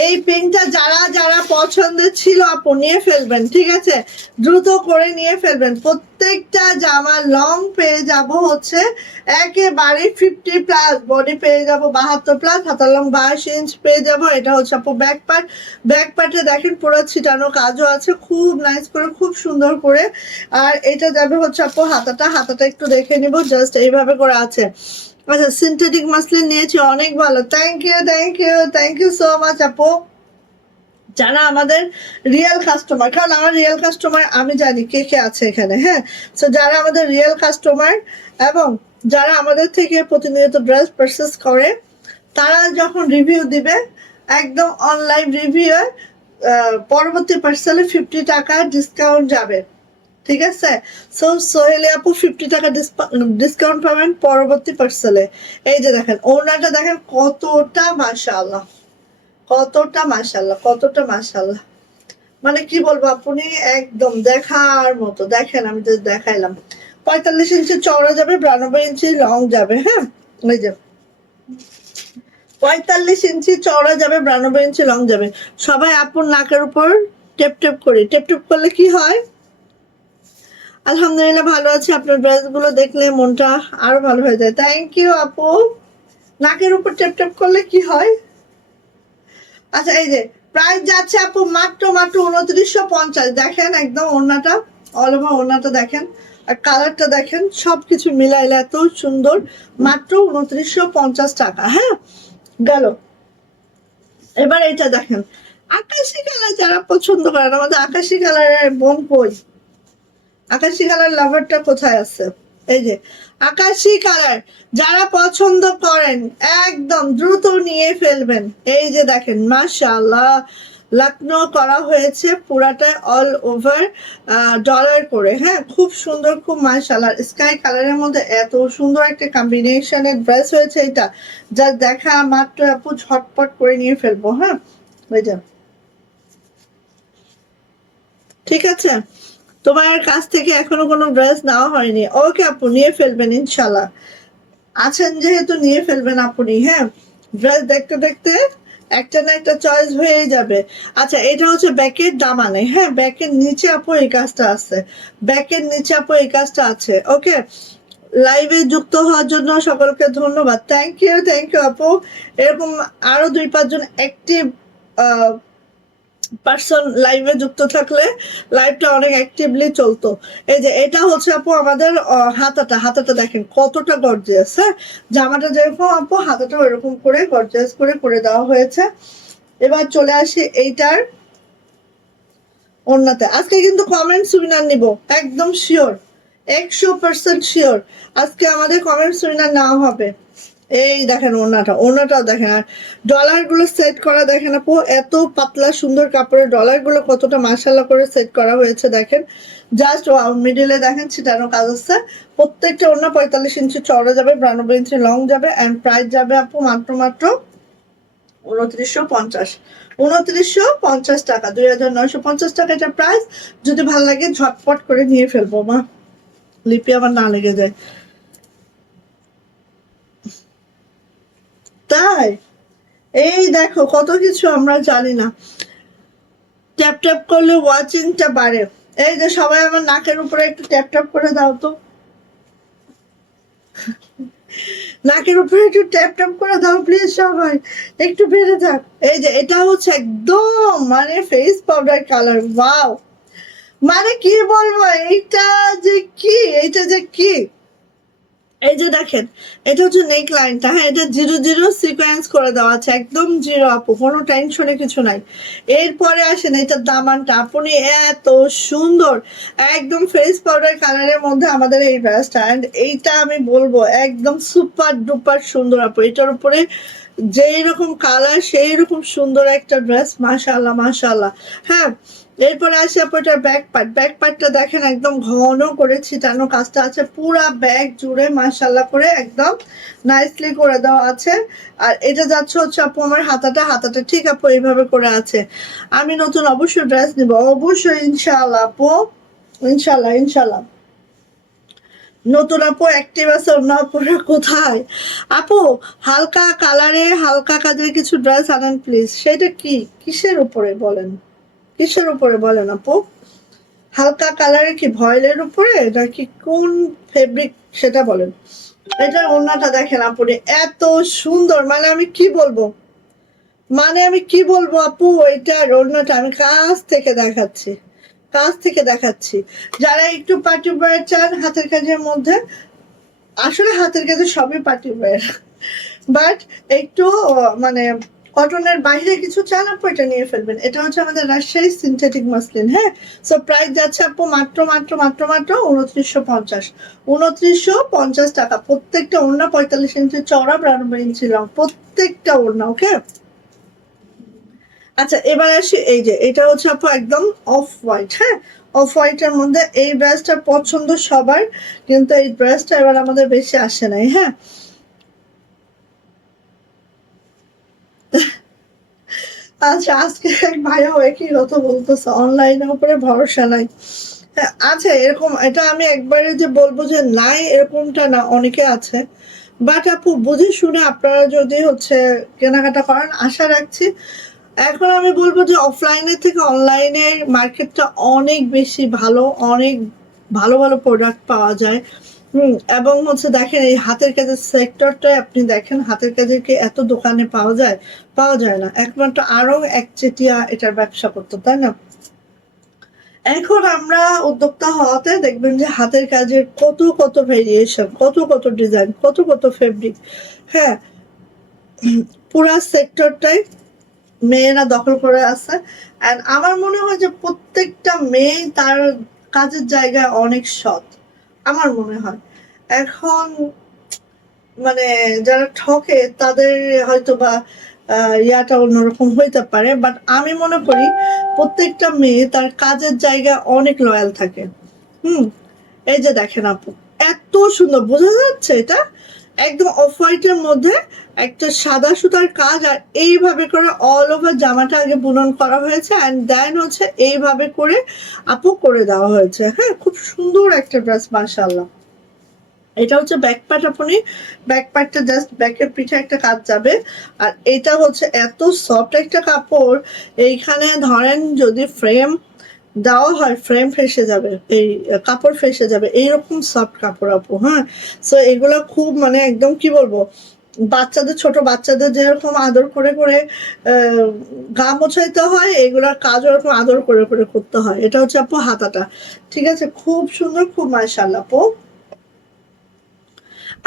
এই পিঙ্কটা যারা যারা পছন্দের ছিল আপু নিয়ে ফেলবেন, ঠিক আছে, দ্রুত করে নিয়ে ফেলবেন। প্রত্যেকটা জামা লং পেয়ে যাব হচ্ছে একেবারে 50+, বডি পেয়ে যাব 72+, হাতার লং 22 ইঞ্চ পেয়ে যাব। এটা হচ্ছে আপু ব্যাক পার্ট। ব্যাক পার্টে দেখেন পুরো ছিটানো কাজও আছে, খুব নাইস করে, খুব সুন্দর করে। আর এটা যাবে হচ্ছে আপু হাতাটা। হাতাটা একটু দেখে নিব, জাস্ট এইভাবে করে আছে। আচ্ছা, সিনথেটিক মাসলিন নিয়েছি, অনেক ভালো। Thank you, thank you, thank you so much আপু। যারা আমাদের রিয়েল কাস্টমার, কারণ আমার রিয়েল কাস্টমার আমি জানি কে কে আছে এখানে, হ্যাঁ। সো যারা আমাদের রিয়েল কাস্টমার এবং যারা আমাদের থেকে প্রতিনিয়ত ড্রেস পারচেস করে, তারা যখন রিভিউ দিবে, একদম অনলাইন রিভিউ পরবর্তী পার্সেলে 50 টাকা ডিসকাউন্ট যাবে, ঠিক আছে। সো সোহেলি আপু 50 টাকা ডিসকাউন্ট পাবেন পরবর্তী পার্সেলে। এই যে দেখেন ওড়নাটা, দেখেন কতটা মাশাআল্লাহ, কতটা মাশাআল্লাহ, কতটা মাশাআল্লাহ। মানে কি বলবো, আপনি একদম দেখার মতো। দেখেন আমি তো দেখাইলাম। 45 ইঞ্চি চওড়া যাবে, 92 ইঞ্চি লং যাবে, হ্যাঁ। এই যে 45 ইঞ্চি চওড়া যাবে, 92 ইঞ্চি লং যাবে। সবাই আপুর নাকের উপর টেপ টেপ করি। টেপ টেপ করলে কি হয়? আলহামদুলিল্লাহ ভালো আছে। আপনার ড্রেসগুলো দেখলে মনটা আরো ভালো হয়ে যায়। থ্যাংক ইউ আপু। নাকের উপর টেপ টেপ করলে কি হয়? আচ্ছা, এই যে প্রাইস যাচ্ছে আপু মাত্র মাত্র 2950। দেখেন একদম ওড়নাটা, অল ওভার ওড়নাটা দেখেন, আর কালারটা দেখেন, সবকিছু মিলাইলে এত সুন্দর। মাত্র 2950 টাকা, হ্যাঁ। গেল। এবার এটা দেখেন, আকাশি কালার যারা পছন্দ করেন, আমাদের আকাশি কালারের বোন কই? আকাশি কালার লাভারটা কোথায় আছে? এই যে আকাশি কালার যারা পছন্দ করেন, একদম দ্রুত নিয়ে ফেলবেন। এই যে দেখেন মাশাআল্লাহ, লাকনো করা হয়েছে পুরাটা অল ওভার ডলার করে, হ্যাঁ, খুব সুন্দর, খুব মাশাআল্লাহ। স্কাই কালারের মধ্যে এত সুন্দর একটা কম্বিনেশনের ড্রেস হয়েছে এটা, যা দেখা মাত্র আপু ঝটপট করে নিয়ে ফেলবো, হ্যাঁ। ওই যে ঠিক আছে, তোমার কাছ থেকে এখনো কোনো ড্রেস নেওয়া হয়নি। ওকে আপু, নিয়ে ফেলবেন ইনশাল্লাহ। আছেন যেহেতু নিয়ে ফেলবেন আপনি, হ্যাঁ। ড্রেস দেখতে দেখতে একটা না একটা চয়েস হয়ে যাবে। আচ্ছা, এটা হচ্ছে ব্যাকের দামানে, হ্যাঁ, ব্যাকের নিচে আপু এই কাজটা আছে। ব্যাকের নিচে আপু এই কাজটা আছে। ওকে, লাইভে যুক্ত হওয়ার জন্য সকলকে ধন্যবাদ। থ্যাংক ইউ আপু। এরকম আরো 2-5 জন অ্যাক্টিভ পার্সন লাইভে যুক্ত থাকলে লাইভটা অনেক অ্যাক্টিভলি চলতো। এই যে এটা হচ্ছে আপু আমাদের হাতাটা। হাতাটা দেখেন কতটা গর্জিয়াস, হ্যাঁ। জামাটা যেরকম আপু, হাতাটা ওইরকম করে গর্জিয়াস করে করে দেওয়া হয়েছে। এবার চলে আসি এইটার ওড়নাতে। আজকে কিন্তু কমেন্টস উইনার নিব, একদম শিওর, 100% শিওর। আজকে আমাদের কমেন্টস উইনার নেওয়া হবে। এই দেখেন ওড়নাটা, ওড়নাটাও দেখেন। আর ডলার গুলো সেট করা দেখেন আপু, এত পাতলা সুন্দর কাপড়ের ডলার গুলো কতটা মাশাআল্লাহ করে সেট করা হয়েছে দেখেন। জাস্ট মিডিলে দেখেন ছিটানো কাজ আছে। প্রত্যেকটা ওড়না 45 ইঞ্চি চওড়া যাবে, 92 ইঞ্চি লং যাবে। অ্যান্ড প্রাইস যাবে আপু মাত্র মাত্র 2950। 2950 টাকা, 2950 টাকা এটা প্রাইস। যদি ভালো লাগে ঝটপট করে নিয়ে ফেলবো মা, লিপি আমার না লেগে যায়। তাই এই দেখো কত কিছু আমরা জানি না। ট্যাপ ট্যাপ করলে ওয়াচিংটা বাড়ে। এই যে সবাই আমার নাকের উপরে একটু ট্যাপ ট্যাপ করে দাও তো, নাকের উপরে একটু ট্যাপ ট্যাপ করে দাও প্লিজ সবাই, একটু বেড়ে যাক। এই যে এটা হচ্ছে একদম মানে ফেস পাউডার কালার। ওয়াও, মানে কি বলবো, এইটা যে কি, এইটা যে কি, এই যে দেখেন, এটা হচ্ছে নেক লাইনটা, হ্যাঁ এটা 0 0 সিকোয়েন্স করে দেওয়া আছে, একদম জিরো আপু, কোনো টেনশনে কিছু নাই। এরপরে আসেন এটার দামানটা, আপনি এত সুন্দর, একদম ফেস পাউডার কালারের মধ্যে আমাদের এই ড্রেসটা, অ্যান্ড এইটা আমি বলবো একদম সুপার ডুপার সুন্দর আপু, এটার উপরে যেই রকম কালার সেই রকম সুন্দর একটা ড্রেস, মাশাআল্লাহ মাশাআল্লাহ। হ্যাঁ, এরপরে আসি আপু এটার ব্যাক পার্টটা দেখেন, একদম ঘন করে ছিটানো কাজটা আছে পুরা ব্যাগ জুড়ে, মাশাআল্লাহ করে একদম নাইসলি করে দেওয়া আছে। আর এটা যাচ্ছে হচ্ছে আপু আমার হাতাটা ঠিক আপু এইভাবে করে আছে। আমি নতুন অবশ্যই ড্রেস নিব, অবশ্যই ইনশাআল্লাহ আপু, ইনশাআল্লাহ ইনশাআল্লাহ। নতুন আপু অ্যাক্টিভ আছে, অন্য আপুরা কোথায়? আপু হালকা কালারে হালকা কাজের কিছু ড্রেস আনেন প্লিজ। সেটা কি, কিসের উপরে বলেন, কিসের উপরে বলেন আপু? হালকা কালারে কি ভয়েলের উপরে নাকি কোন ফেব্রিক সেটা বলেন। এটার ওড়নাটা দেখেন আপনি, এত সুন্দর, মানে আমি কি বলবো, মানে আমি কি বলবো আপু, এটার ওড়নাটা আমি কাছ থেকে দেখাচ্ছি, কাছ থেকে দেখাচ্ছি। যারা একটু পার্টি ওয়্যার চান হাতের কাজের মধ্যে, আসলে হাতের কাজে সবই পার্টি ওয়্যার, বাট একটু মানে কটনের বাইরে কিছু চান আপু, এটা নিয়ে ফেলবেন। এটা হচ্ছে আমাদের রাজশাহী সিনথেটিক মাসলিন, হ্যাঁ। সো প্রাইস যাচ্ছে আপু মাত্র মাত্র মাত্র মাত্র 2950, 2950 টাকা। প্রত্যেকটা ওড়না 45 ইঞ্চি চওড়া, 92 ইঞ্চি লং, প্রত্যেকটা ওড়না, ওকে। আচ্ছা এবার আসি, এই যে এটা হচ্ছে আপু একদম অফ হোয়াইট, হ্যাঁ অফ হোয়াইটের মধ্যে এই ড্রেসটা পছন্দ সবার, কিন্তু এই ড্রেসটা এবার আমাদের বেশি আসে নাই, হ্যাঁ। আচ্ছা আজকে এক ভাইয়া একই কথা বলতেছে, অনলাইনের উপরে ভরসা নাই। হ্যাঁ আছে এরকম, এটা আমি একবারে যে বলবো যে নাই এরকমটা না, অনেকে আছে। বাট আপু বুঝে শুনে আপনারা যদি হচ্ছে কেনাকাটা করেন, আশা রাখছি। এখন আমি বলবো যে অফলাইনের থেকে অনলাইনের মার্কেটটা অনেক বেশি ভালো, অনেক ভালো ভালো প্রোডাক্ট পাওয়া যায়। এবং হচ্ছে দেখেন এই হাতের কাজের সেক্টরটাই আপনি দেখেন, হাতের কাজের কি এত দোকানে পাওয়া যায়? পাওয়া যায় না, একমাত্র আরো একচেটিয়া এটার ব্যবসা করতো, তাই না? এখন আমরা উদ্যোক্তা হওয়াতে দেখবেন যে হাতের কাজের কত কত ভেরিয়েশন, কত কত ডিজাইন, কত কত ফেব্রিক, হ্যাঁ পুরা সেক্টরটাই মেয়েরা দখল করে আছে। অ্যান্ড আমার মনে হয় যে প্রত্যেকটা মেয়ে তার কাজের জায়গায় অনেক সৎ, আমার মনে হয়। এখন মানে যারা ঠকে তাদের হয়তো বা ইয়াটা অন্যরকম হইতে পারে, বাট আমি মনে করি প্রত্যেকটা মেয়ে তার কাজের জায়গায় অনেক লয়াল থাকে। হুম, এই যে দেখেন আপু, এত সুন্দর বোঝা যাচ্ছে এটা, একদম অফ হোয়াইটের মধ্যে একটা সাদা সুতার কাজ, আর এইভাবে করে অল ওভার জামাটা আগে বুনন করা হয়েছে, অ্যান্ড দেন হচ্ছে এইভাবে করে আপু করে দেওয়া হয়েছে, হ্যাঁ খুব সুন্দর একটা ড্রেস, মাশাআল্লাহ। এটা হচ্ছে ব্যাক পার্ট, আপনি ব্যাক পার্টটা জাস্ট ব্যাকের পিঠে একটা কাজ যাবে। আর এটা হচ্ছে এত সফট একটা কাপড়, এইখানে ধরেন যদি ফ্রেম দেওয়া হয় ফ্রেম ফেসে যাবে, এই কাপড় ফেসে যাবে, এইরকম সফট কাপড় আপু, হ্যাঁ। সো এগুলো খুব মানে একদম কি বলবো, বাচ্চাদের ছোট বাচ্চাদের যেরকম আদর করে করে গা মোছাইতে হয়, এগুলোর কাজ ওরকম আদর করে করে করতে হয়। এটা হচ্ছে আপু হাতাটা, ঠিক আছে, খুব সুন্দর, খুব মাশাআল্লাহ আপু।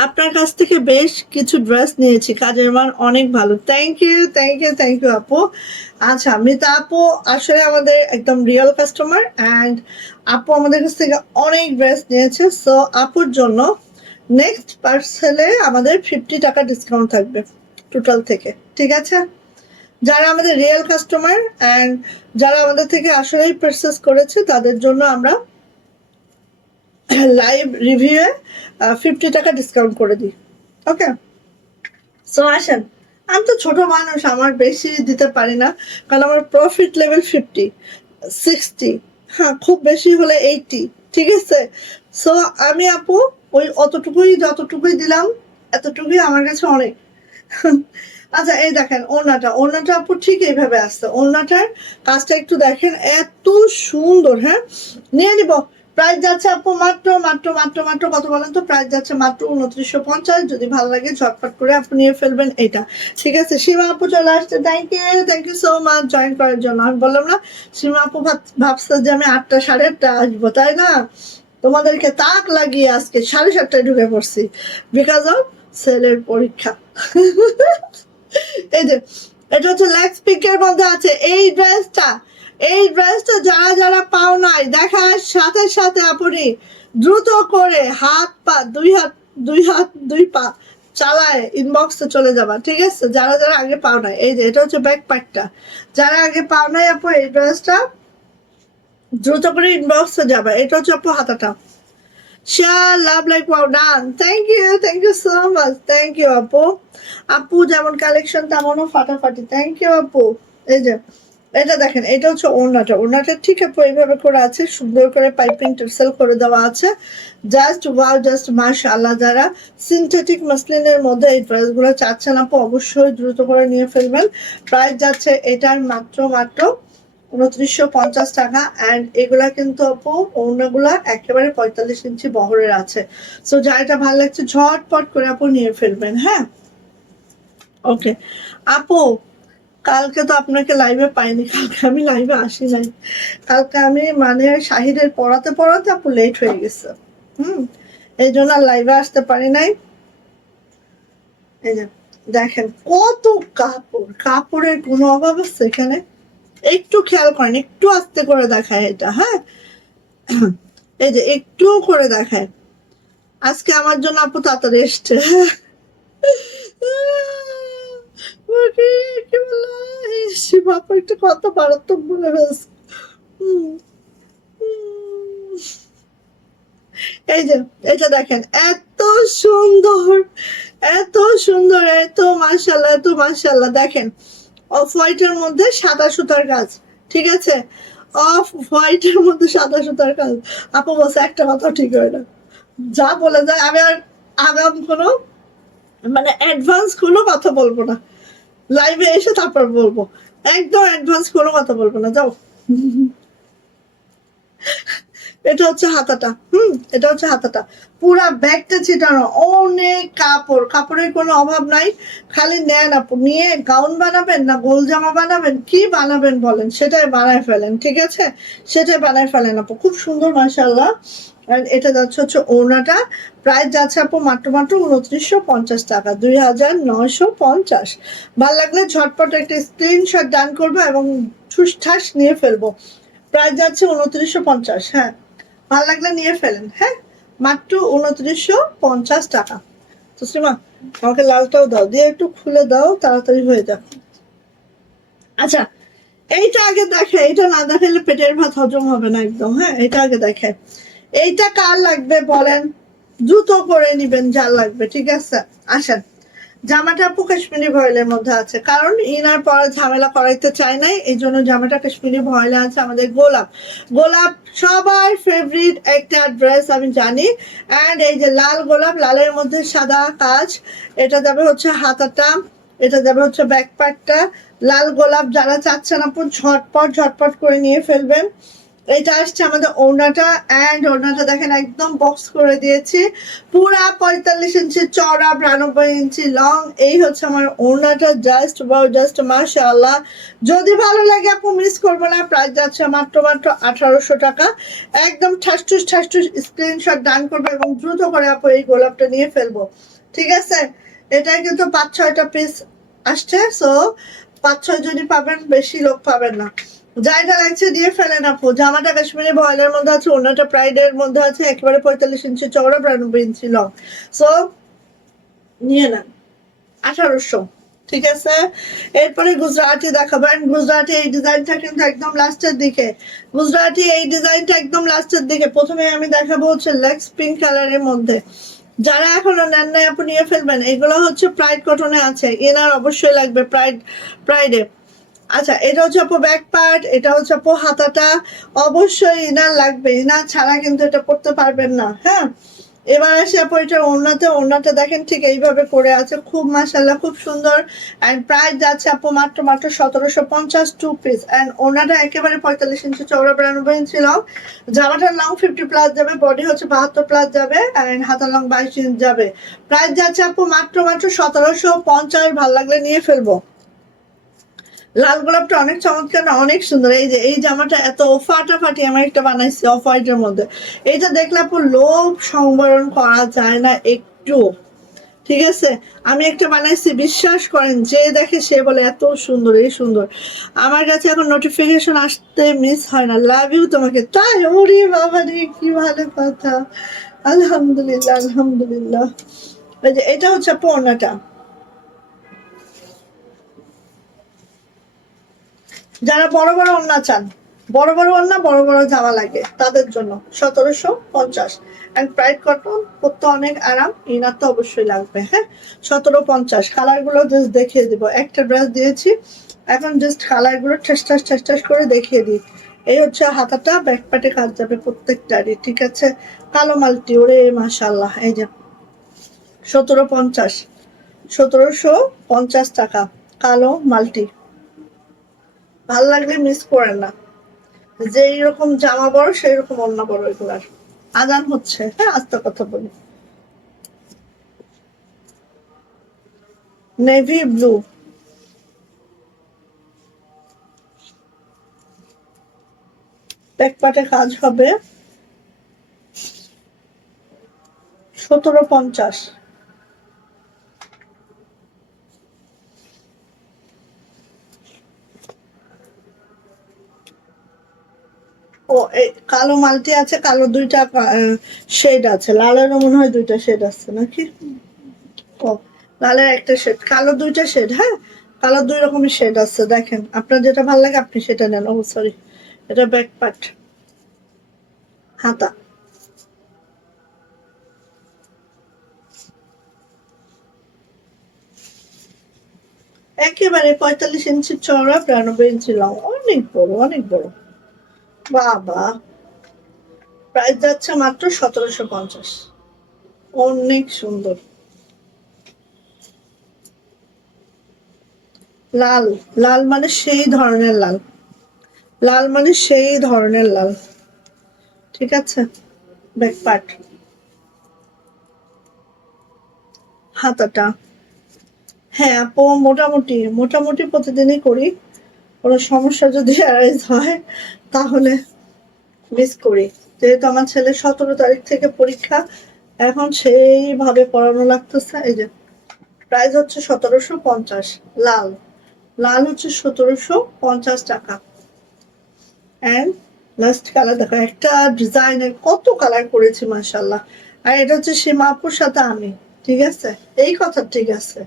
আপনার কাছ থেকে বেশ কিছু ড্রেস নিয়েছি, কাজের মান অনেক ভালো, thank you thank you thank you আপু। আচ্ছা মিতা আপু আসলে আমাদের একদম রিয়েল কাস্টমার, অ্যান্ড আপু আমাদের কাছ থেকে অনেক ড্রেস নিয়েছে। সো আপুর জন্য নেক্সট পার্সেলে আমাদের 50 টাকা ডিসকাউন্ট থাকবে টোটাল থেকে, ঠিক আছে। যারা আমাদের রিয়েল কাস্টমার অ্যান্ড যারা আমাদের থেকে আসলেই পারচেস করেছে তাদের জন্য আমরা লাইভ রিভিউয়ে 50 টাকা ডিসকাউন্ট করে দিই, ওকে। সো আসেন, আমি তো ছোট মানুষ, আমার বেশি দিতে পারি না, কারণ আমার প্রফিট লেভেল 50, 60, হ্যাঁ খুব বেশি হলে 80, ঠিক আছে। সো আমি আপু ওই অতটুকুই, যতটুকুই দিলাম এতটুকুই আমার কাছে অনেক। আচ্ছা এই দেখেন ওড়নাটা, ওড়নাটা আপু ঠিক এইভাবে আসছে, ওড়নাটার কাজটা একটু দেখেন, এত সুন্দর, হ্যাঁ নিয়ে নিব। প্রাইস যাচ্ছে আপু মাত্র মাত্র মাত্র মাত্র কত বলেন তো, প্রাইস যাচ্ছে মাত্র 2950। যদি ভালো লাগে ঝটপট করে আপনি নিয়ে ফেলবেন এটা, ঠিক আছে। সীমা আপু চলে আসছে, thank you so much join করার জন্য। আমি বললাম না, সীমা আপু ভাবছে যে আমি 8টা 8:30 আসবো, তাই না? তোমাদেরকে তাক লাগিয়ে আজকে 7:30টায় ঢুকে পড়ছি বিকজ অফ সেলের পরীক্ষা। এই যে এটা হচ্ছে লেগ পিকের মধ্যে আছে এই ড্রেসটা। এই ড্রেসটা যারা যারা পাও নাই দেখার সাথে সাথে আপনি দ্রুত করে হাত পা দুই পা চালায় ইনবক্সে চলে যাবা, ঠিক আছে? যারা যারা আগে পাও নাই, এই যে এটা হচ্ছে ব্যাক পার্টটা, যারা আগে পাও নাই আপু এই ড্রেসটা দ্রুত করে ইনবক্সে যাবা। এটা হচ্ছে আপু হাতাটা। Share love like wow done, thank you so much, thank you আপু। আপু যেমন কালেকশন তেমনও ফাটাফাটি, থ্যাংক ইউ আপু। এই যে এটা দেখেন, এটা হচ্ছে ওড়নাটা ঠিক আপু এইভাবে করে আছে, সুন্দর করে পাইপিং টার্সেল করে দেওয়া আছে। জাস্ট ওয়াও, জাস্ট মাশাআল্লাহ। যারা সিনথেটিক মাসলিনের মধ্যে এই ড্রেসগুলো চাচ্ছেন আপু অবশ্যই দ্রুত করে নিয়ে ফেলবেন। প্রাইস যাচ্ছে এটার মাত্র 2950 টাকা। অ্যান্ড এগুলা কিন্তু আপু ওড়নাগুলা একেবারে 45 ইঞ্চি বহরের আছে। সো যাইটা ভালো লাগছে ঝটপট করে আপু নিয়ে ফেলবেন। হ্যাঁ, ওকে আপু, কালকে তো আপনাকে লাইভে পাইনি, কালকে আমি লাইভে আসি নাই। কালকে আমি মানে শাহিদের পড়াতে পড়াতে আপু লেট হয়ে গেছে, এই জন্য আর লাইভে আসতে পারি নাই। এই যে দেখেন কত কাপড়ের কোনো অভাব আছে এখানে? একটু খেয়াল করেন, একটু আস্তে করে দেখায় এটা। হ্যাঁ, এই যে একটু করে দেখায়। আজকে আমার জন্য আপু তাড়াতাড়ি এসছে। কি বলা বাপু, একটু কত মারাত্মক বলে ফেলছে। এই যে এটা দেখেন, এত সুন্দর, এত সুন্দর, এত মাশাআল্লাহ, এত মাশাআল্লাহ। দেখেন অফ হোয়াইটের মধ্যে সাদা সুতার কাজ, ঠিক আছে? অফ হোয়াইটের মধ্যে সাদা সুতার কাজ। আপু বলছে একটা কথা ঠিক হয় না, যা বলে যায়। আমি আর আগাম কোনো মানে অ্যাডভান্স কোনো কথা বলবো না, লাইভে এসে তারপর বলবো। একদম অ্যাডভান্স কোনো কথা বলবো না, যাও। এটা হচ্ছে হাতাটা, এটা হচ্ছে হাতাটা। পুরা ব্যাগটা ছিটানো, অনেক কাপড়, কাপড়ের কোনো অভাব নাই। খালি নেন আপু, নিয়ে গাউন বানাবেন না গোল জামা বানাবেন, কি বানাবেন বলেন, সেটাই বানায় ফেলেন, ঠিক আছে? সেটাই বানায় ফেলেন আপু, খুব সুন্দর মাশাআল্লাহ। আর এটা যাচ্ছে হচ্ছে ওড়নাটা, প্রাইস যাচ্ছে আপু মাত্র 2950 টাকা, 2950। ভাল লাগলে ঝটপট একটা স্ক্রিনশট ডান করবো এবং ঠুসঠাস নিয়ে ফেলবো। প্রাইস যাচ্ছে 2950। হ্যাঁ, ভালো লাগলে নিয়ে ফেলেন। হ্যাঁ, মাত্র 2950 টাকা। তো শ্রীমা আমাকে লালটাও দাও, দিয়ে একটু খুলে দাও, তাড়াতাড়ি হয়ে যাক। আচ্ছা, এইটা আগে দেখে, এটা না দেখাইলে পেটের ভাত হজম হবে না একদম। হ্যাঁ, এটা আগে দেখে। এইটা কার লাগবে বলেন, দ্রুত করে নিবেন যার লাগবে, ঠিক আছে? আসেন, জামাটা আপু কাশ্মীরি ভয়েলের মধ্যে আছে, কারণ ইনার পরে ঝামেলা করাইতে চাই নাই, এই জন্য জামাটা কাশ্মীরি ভয়েলে আছে। আমাদের গোলাপ, গোলাপ সবার ফেভারিট একটা ড্রেস আমি জানি। অ্যান্ড এই যে লাল গোলাপ, লালের মধ্যে সাদা কাজ, এটা যাবে হচ্ছে হাতাটা, এটা যাবে হচ্ছে ব্যাক পার্টটা। লাল গোলাপ যারা চাচ্ছেন আপু ঝটপট ঝটপট করে নিয়ে ফেলবেন। এটা আসছে আমাদের ওড়নাটা, অ্যান্ড ওড়নাটা দেখেন একদম বক্স করে দিয়েছি, পুরা 45 ইঞ্চি চওড়া, 92 ইঞ্চি লং। এই হচ্ছে আমার ওড়নাটা, জাস্ট জাস্ট মাশাআল্লাহ। যদি ভালো লাগে আপু মিস করবো না, প্রাইস যাচ্ছে মাত্র 1800 টাকা। একদম ঠাসঠুস ঠাসঠুস স্ক্রিনশট ডান করবো এবং দ্রুত করে আপু এই গোলাপটা নিয়ে ফেলবো, ঠিক আছে? এটাই কিন্তু 5-6টা পিস আসছে, সো 5-6 যদি পাবেন, বেশি লোক পাবেন না। যাইটা লাগছে দিয়ে ফেলেন আপু। জামাটা কাশ্মীরি ভয়েলের মধ্যে আছে, ওনাটা প্রাইডের মধ্যে আছে, একেবারে 45 ইঞ্চি চওড়া, 92 ইঞ্চি লং। সো নিয়ে নেন 1800, ঠিক আছে? এরপরে গুজরাটি দেখাবেন। গুজরাটি এই ডিজাইনটা কিন্তু একদম লাস্টের দিকে, গুজরাটি এই ডিজাইনটা একদম লাস্টের দিকে। প্রথমে আমি দেখাবো হচ্ছে লেক্স পিঙ্ক কালারের মধ্যে, যারা এখনো নেন নাই আপু নিয়ে ফেলবেন। এগুলো হচ্ছে প্রাইড কটনে আছে, এনার অবশ্যই লাগবে প্রাইডে। আচ্ছা, এটা হচ্ছে আপু ব্যাক পার্ট, এটা হচ্ছে আপু হাতাটা, অবশ্যই ইনার লাগবে, ইনার ছাড়া কিন্তু এটা পড়তে পারবেন না। হ্যাঁ, এবার আসি আপু এটা ওড়নাতে। ওড়নাটা দেখেন ঠিক এইভাবে করে আছে, খুব মাশাআল্লাহ, খুব সুন্দর। অ্যান্ড প্রাইস যাচ্ছে আপু মাত্র 1750 টু পিস। অ্যান্ড ওড়নাটা একেবারে 45 ইঞ্চি চওড়া, 92 ইঞ্চি লং। জামাটার লং 50 প্লাস যাবে, বডি হচ্ছে 72 প্লাস যাবে, অ্যান্ড হাতার লং 22 ইঞ্চ যাবে। প্রাইস যাচ্ছে আপু মাত্র 1750। ভাল লাগলে নিয়ে ফেলবো। লাল গোলাপটা অনেক চমৎকার না, অনেক সুন্দর। এই যে এই জামাটা এত ফাটাফাটি আমি একটা বানাইছি অফ হোয়াইটের মধ্যে, এইটা দেখলে আপু লোভ সংবরণ করা যায় না একটু, ঠিক আছে। আমি একটা বানাইছি, বিশ্বাস করেন যে দেখে সে বলে এত সুন্দর, এই সুন্দর। আমার কাছে এখন নোটিফিকেশন আসতে মিস হয় না, লাভ ইউ তোমাকে, তাই? ওরে বাবা রে, কি ভালো কথা, আলহামদুলিল্লাহ আলহামদুলিল্লাহ। এই যে এটা হচ্ছে পর্ণাটা, যারা বড় বড় ওড়না চান, বড় বড় ওড়না বড় বড় জামা লাগে তাদের জন্য 1750। এন্ড প্রাইড কটন, পরতে অনেক আরাম, ইনার তো অবশ্যই লাগবে। হ্যাঁ, 1750। কালার গুলো জাস্ট দেখিয়ে দিব, একটা ড্রেস দিয়েছি, এখন জাস্ট কালার গুলো ঠাস করে দেখিয়ে দিই। এই হচ্ছে হাতাটা, ব্যাকপাটে কাজ যাবে প্রত্যেকটারই, ঠিক আছে। কালো মাল্টি, ওরে মাশাল্লাহ। এই যে 1750, 1750 টাকা, কালো মাল্টি। ভাল লাগলে মিস করেন না, যে এইরকম জামা বড় সেই রকম অন্য বড়। এগুলার আজান হচ্ছে, হ্যাঁ আস্তে কথা বলি। নেভি ব্লু, ব্যাকপাটে কাজ হবে, 1750। ও এই কালো মাল্টি আছে, কালো দুইটা শেড আছে, লালেরও মনে হয় দুইটা শেড আছে নাকি? ও, লালের একটা শেড, কালো দুইটা শেড। হ্যাঁ, কালো দুই রকমের শেড আছে, দেখেন আপনার যেটা ভালো লাগে আপনি সেটা নেন। ও সরি, এটা ব্যাকপাট, হাতা। একেবারে 45 ইঞ্চি চওড়া, 92 ইঞ্চি লং, অনেক বড় অনেক বড়। বাবা, প্রাইস যাচ্ছে মাত্র 1750। অনেক সুন্দর। লাল, লাল মানে সেই ধরনের লাল, লাল মানে সেই ধরনের লাল, ঠিক আছে। ব্যাক পার্ট, হাতাটা। হ্যাঁ আপু, মোটামুটি মোটামুটি প্রতিদিনই করি, কোনো সমস্যা যদি অ্যারাইজ হয় তাহলে মিস করি। যেহেতু আমার ছেলে 17 তারিখ থেকে পরীক্ষা, এখন সেইভাবে পড়ানো লাগতেছে। এই যে প্রাইস হচ্ছে 1750, লাল, লাল হচ্ছে 1750 টাকা। অ্যান্ড লাস্ট কালার দেখো, একটা ডিজাইনের কত কালার করেছি মাশাল্লাহ। আর এটা হচ্ছে সীমা আপুর সাথে আমি, ঠিক আছে। এই কথা ঠিক আছে,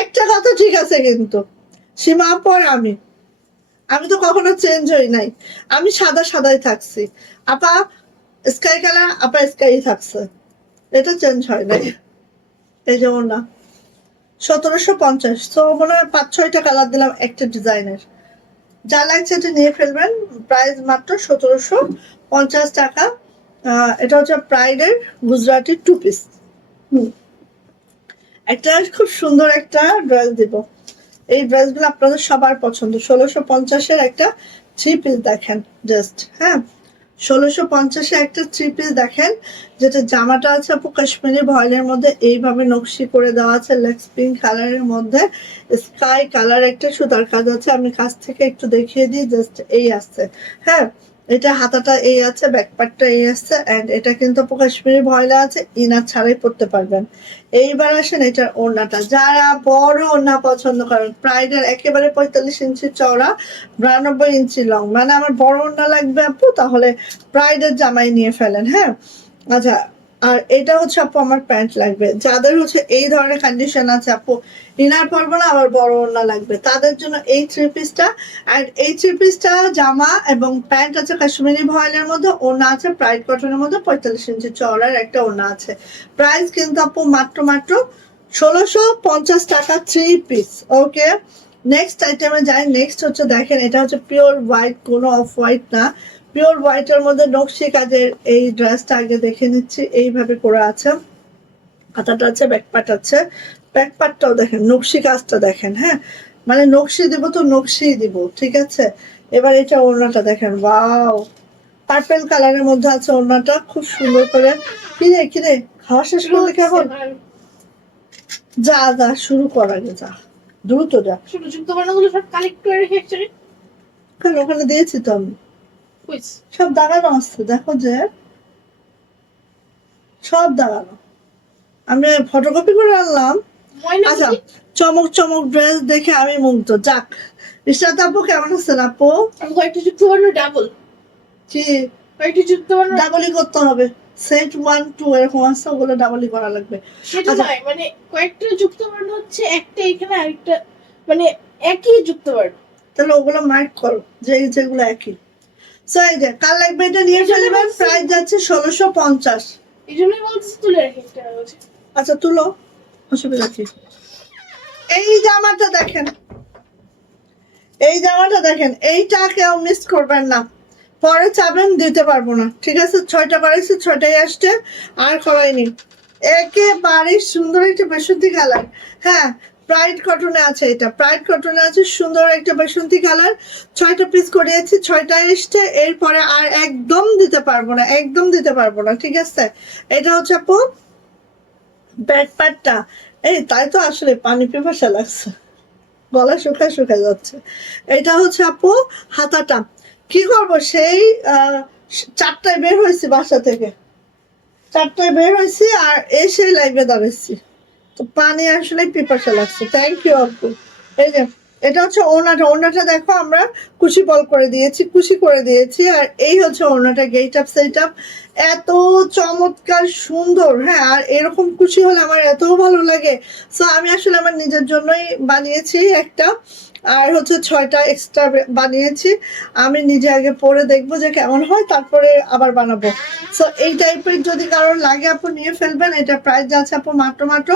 একটা কথা ঠিক আছে কিন্তু, সীমা আপু আর আমি, আমি তো কখনো চেঞ্জ হই নাই, আমি সাদা সাদাই থাকছি। আপা স্কাই কালার, আপা স্কাই থাকছে, এটা চেঞ্জ হয় নাই। এই যেমন না, 1750, তো মনে হয় 5-6টা কালার দিলাম একটা ডিজাইনের। যা লাগছে এটা নিয়ে ফেলবেন, প্রাইস মাত্র 1750 টাকা। এটা হচ্ছে প্রাইডের গুজরাটি 2 পিস। একটা খুব সুন্দর একটা ড্রেস দিব, এই ড্রেসগুলো আপনাদের সবার পছন্দ। 1650-এর একটা 3 পিস দেখেন জাস্ট, হ্যাঁ 1650-এ একটা 3 পিস দেখেন, যেটা জামাটা আছে আপু কাশ্মীরি ভয়েলের মধ্যে, এইভাবে নকশি করে দেওয়া আছে, লেক্স পিঙ্ক কালারের মধ্যে স্কাই কালার একটা সুতার কাজ আছে। আমি কাছ থেকে একটু দেখিয়ে দিই, জাস্ট এই আছে। হ্যাঁ, এটা হাতাটা এই আছে, ব্যাকপার্টটা এই আছে, এন্ড এটা কিন্তু আপু কাশ্মীরি ভয়েলে আছে, ইনার ছাড়াই পরতে পারবেন। এইবার আসেন এটার ওড়নাটা, যারা বড় ওড়না পছন্দ করেন, প্রাইডের একেবারে 45 ইঞ্চি চওড়া, 92 ইঞ্চি লং, মানে আমার বড় ওড়না লাগবে আপু তাহলে প্রাইডের জামাই নিয়ে ফেলেন। হ্যাঁ, আচ্ছা। আর এটা হচ্ছে আপু আমার প্যান্ট লাগবে, যাদের হচ্ছে এই ধরনের কন্ডিশন আছে আপু ইনার পরবো না আবার বড় ওড়না লাগবে, তাদের জন্য এই 3 পিসটা। আর এই 3 পিসটা জামা এবং প্যান্ট আছে কাশ্মীরি ভয়েলের মধ্যে, ওড়না আছে প্রাইড কটনের মধ্যে, 45 ইঞ্চি চওড়ার একটা ওড়না আছে। প্রাইস কিন্তু আপু মাত্র মাত্র 1650 টাকা 3 পিস। ওকে, নেক্সট আইটেমে যাই। নেক্সট হচ্ছে দেখেন, এটা হচ্ছে পিওর হোয়াইট, কোনো অফ হোয়াইট না, পিওর হোয়াইটের মধ্যে নকশি কাজের এই ড্রেসটা আগে দেখে নিচ্ছি, এইভাবে করা আছে, হাতাটা আছে, ব্যাকপার্ট আছে, ব্যাকপার্টটাও দেখেন, নকশি কাজটা দেখেন। হ্যাঁ, মানে নকশি দিব তো নকশি দিব, ঠিক আছে। এবার এটা ওড়নাটা দেখেন, ওয়াও, পার্পেল কালারের মধ্যে আছে ওড়নাটা, খুব সুন্দর করে। কিরে খাওয়া শেষ করলে কেমন? যা যা শুরু কর আগে যা, দ্রুত যা। ছোট যুক্ত বানাগুলো সব কালেক্ট করে রেখে একচুয়ালি কেন ওখানে দিয়েছি তো আমি, কুইজ সব দাগানো আসছে দেখো যে, সব দাগানো। আমি ফটোকপি করে আনলাম। ময়না আচ্ছা, বুঝি চমক চমক ড্রেস দেখে আমি মুগ্ধ। যাক, ইশরাত আপু কেমন আছেন আপু? আমি কয়েকটা যুক্ত বানানো ডাবল কি কয়েকটা যুক্ত বানানো ডাবলই করতে হবে? সেট 1 2 এরকম আছে, ওগুলো ডাবলই করা লাগবে। সেটা আচ্ছা, নয়, মানে কয়েকটা যুক্ত বানানো হচ্ছে, একটা এখানে আরেকটা, মানে একই যুক্ত বানানো। তাহলে ওগুলো মার্ক করো যে যেগুলো একই। সো এই যে কার লাগবে এটা নিয়ে এই জন্য ফেলবেন। বলছি- প্রাইস যাচ্ছে 1650। এই জন্যই বলছি তুলে রাখি একটা হচ্ছে। আচ্ছা তুলো, অসুবিধা কি? এই জামাটা দেখেন, এই জামাটা দেখেন, এইটা কেউ মিস করবেন না। পরে চাবেন দিতে পারবো না, ঠিক আছে? 6টা করাইছি, 6টাই আসছে, আর করাইনি। একেবারে সুন্দর একটা বাসন্তী কালার। হ্যাঁ, প্রাইড কটনে আছে, এটা প্রাইড কটনে আছে, সুন্দর একটা বাসন্তী কালার। 6টা পিস করিয়েছি, 6টাই এসছে। এরপরে আর একদম দিতে পারবো না, একদম দিতে পারবো না, ঠিক আছে? এটা হচ্ছে আপু ব্যাক পার্টটা। এই তাই তো আসলে পানি পিপাসা লাগছে, গলা শুকায় শুকায় যাচ্ছে। এটা হচ্ছে আপু হাতাটা। কি করব, সেই 4টায় বের হয়েছি বাসা থেকে, 4টায় বের হয়েছি আর এসে লাইভে দাঁড়াইছি, তো পানি আসলে পিপাসা লাগছে। থ্যাংক ইউ আপু। এই যে এটা হচ্ছে ওড়নাটা, ওড়নাটা দেখো আমরা কুশি বল করে দিয়েছি, কুশি করে দিয়েছি। আর এই হচ্ছে ওড়নাটা, গেট আপ সেট আপ এত চমৎকার সুন্দর। হ্যাঁ, আর এরকম কুশি হলে আমার এত ভালো লাগে। সো আমি আসলে আমার নিজের জন্যই বানিয়েছি একটা, আর হচ্ছে 6টা এক্সট্রা বানিয়েছি। আমি নিজে আগে পরে দেখবো যে কেমন হয়, তারপরে আবার বানাবো। সো এই টাইপের যদি কারোর লাগে আপু নিয়ে ফেলবেন। এটা প্রাইস যাচ্ছে আপু মাত্র মাত্র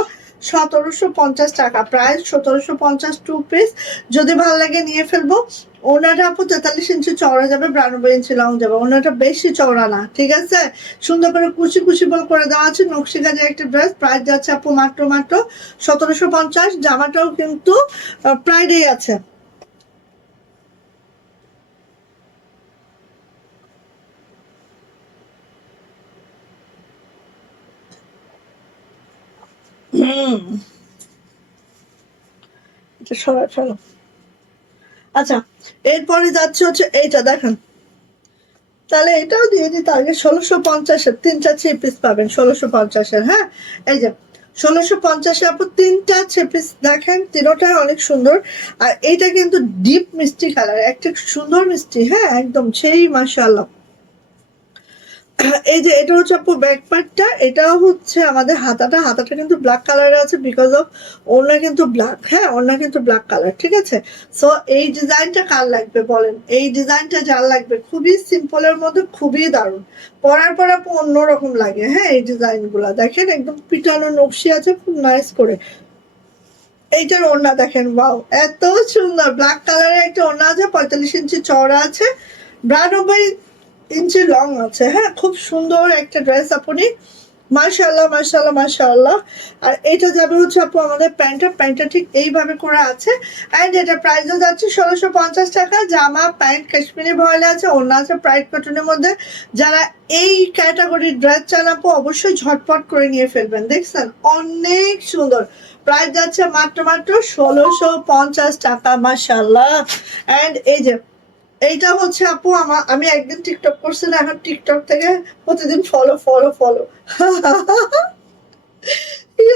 1750 টাকা, প্রাইস 1750 টু পিস। যদি ভালো লাগে নিয়ে ফেলবো। ওনাটা আপু 43 ইঞ্চি চওড়া যাবে, 92 ইঞ্চি লং যাবে। ওনাটা বেশি চওড়া না, ঠিক আছে? সুন্দর করে কুচি কুচি বল করে দেওয়া আছে, নকশি কাজের একটা ড্রেস। প্রাইস যাচ্ছে আপু মাত্র মাত্র 1750। জামাটাও কিন্তু প্রাইডেই আছে। এটা সরাই ফেলো। আচ্ছা, এরপরে যাচ্ছে হচ্ছে এইটা দেখেন, তাহলে এটাও দিয়ে দিতে আগে 1650-এর 3টা 3 পিস পাবেন, 1650-এর। হ্যাঁ, এই যে 1650-এ আপু 3টা 3 পিস দেখেন, তিনোটাই অনেক সুন্দর। আর এইটা কিন্তু ডিপ মিষ্টি কালার, একটা সুন্দর মিষ্টি। হ্যাঁ, একদম সেই, মাশাআল্লাহ। এই যে এটা হচ্ছে আপু ব্যাক পার্টটা, এটা হচ্ছে আমাদের হাতাটা। হাতাটা কিন্তু ব্ল্যাক কালারে আছে বিকজ অফ ওড়না কিন্তু ব্ল্যাক। হ্যাঁ, ওড়না কিন্তু ব্ল্যাক কালার, ঠিক আছে? সো এই ডিজাইনটা কার লাগবে বলেন? এই ডিজাইনটা যার লাগবে, খুবই সিম্পলের মধ্যে খুবই দারুণ, পরার পর আপু অন্যরকম লাগে। হ্যাঁ, এই ডিজাইন গুলা দেখেন, একদম পিটানো নকশি আছে, খুব নাইস করে। এইটার ওড়না দেখেন, ওয়াও, এত সুন্দর ব্ল্যাক কালারের একটা ওড়না আছে, 45 ইঞ্চি চওড়া আছে, 92 ইঞ্চি লং আছে। হ্যাঁ, খুব সুন্দর একটা ড্রেস আপনি, মাশাআল্লাহ মাশাআল্লাহ মাশাআল্লাহ। আর এটা যাবে হচ্ছে আপু আমাদের প্যান্টটা, প্যান্টটা ঠিক এইভাবে করে আছে। অ্যান্ড এটা প্রাইসও যাচ্ছে 1650 টাকা। জামা প্যান্ট কাশ্মীরি ভয়েলে আছে, ওড়না আছে প্রাইড কটনের মধ্যে। যারা এই ক্যাটাগরির ড্রেস চান আপু অবশ্যই ঝটপট করে নিয়ে ফেলবেন। দেখছেন অনেক সুন্দর, প্রাইস যাচ্ছে মাত্র মাত্র 1650 টাকা, মাশাআল্লাহ। অ্যান্ড এই যে এইটা হচ্ছে আপু আমি একদিন টিকটক করছি না, এখন টিকটক থেকে প্রতিদিন ফলো ফলো ফলো।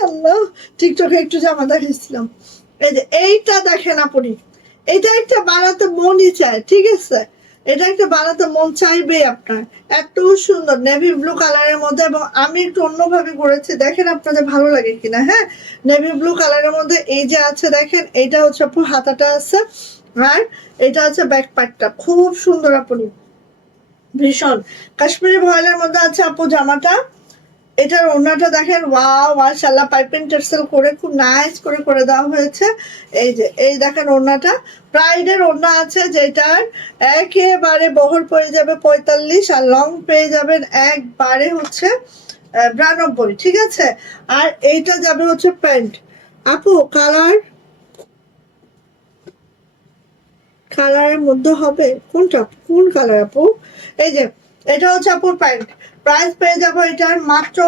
আল্লাহ, টিকটকে একটু জামা দেখাইছিলাম। এই যে এইটা দেখেন আপনি, এটা একটা বানাতে মনই চায়, ঠিক আছে? এটা একটা বানাতে মন চাইবে আপনার। এত সুন্দর নেভি ব্লু কালারের মধ্যে, এবং আমি একটু অন্যভাবে করেছি, দেখেন আপনাদের ভালো লাগে কিনা। হ্যাঁ, নেভি ব্লু কালারের মধ্যে এই যে আছে দেখেন, এইটা হচ্ছে আপু হাতাটা আছে, আর এটা হচ্ছে ব্যাক পার্টটা, খুব সুন্দর আপনি, ভীষণ কাশ্মীরি ভয়েলের মধ্যে আছে আপু জামাটা। এটার ওড়নাটা দেখেন, ওয়াও মাশাআল্লাহ, পাইপিং টার্সেল করে খুব নাইস করে করে দেওয়া হয়েছে। এই যে এই দেখেন ওড়নাটা, প্রাইডের ওড়না আছে, যেটার একেবারে বহর পেয়ে যাবে 45, আর লং পেয়ে যাবেন একবারে হচ্ছে 92, ঠিক আছে? আর এইটা যাবে হচ্ছে প্যান্ট। আপু কালার, কালারের মধ্যে হবে কোনটা, কোন কালার আপু? এই যে এটা হচ্ছে আপুর প্যান্ট, প্রাইস পেয়ে যাবো এটার মাত্র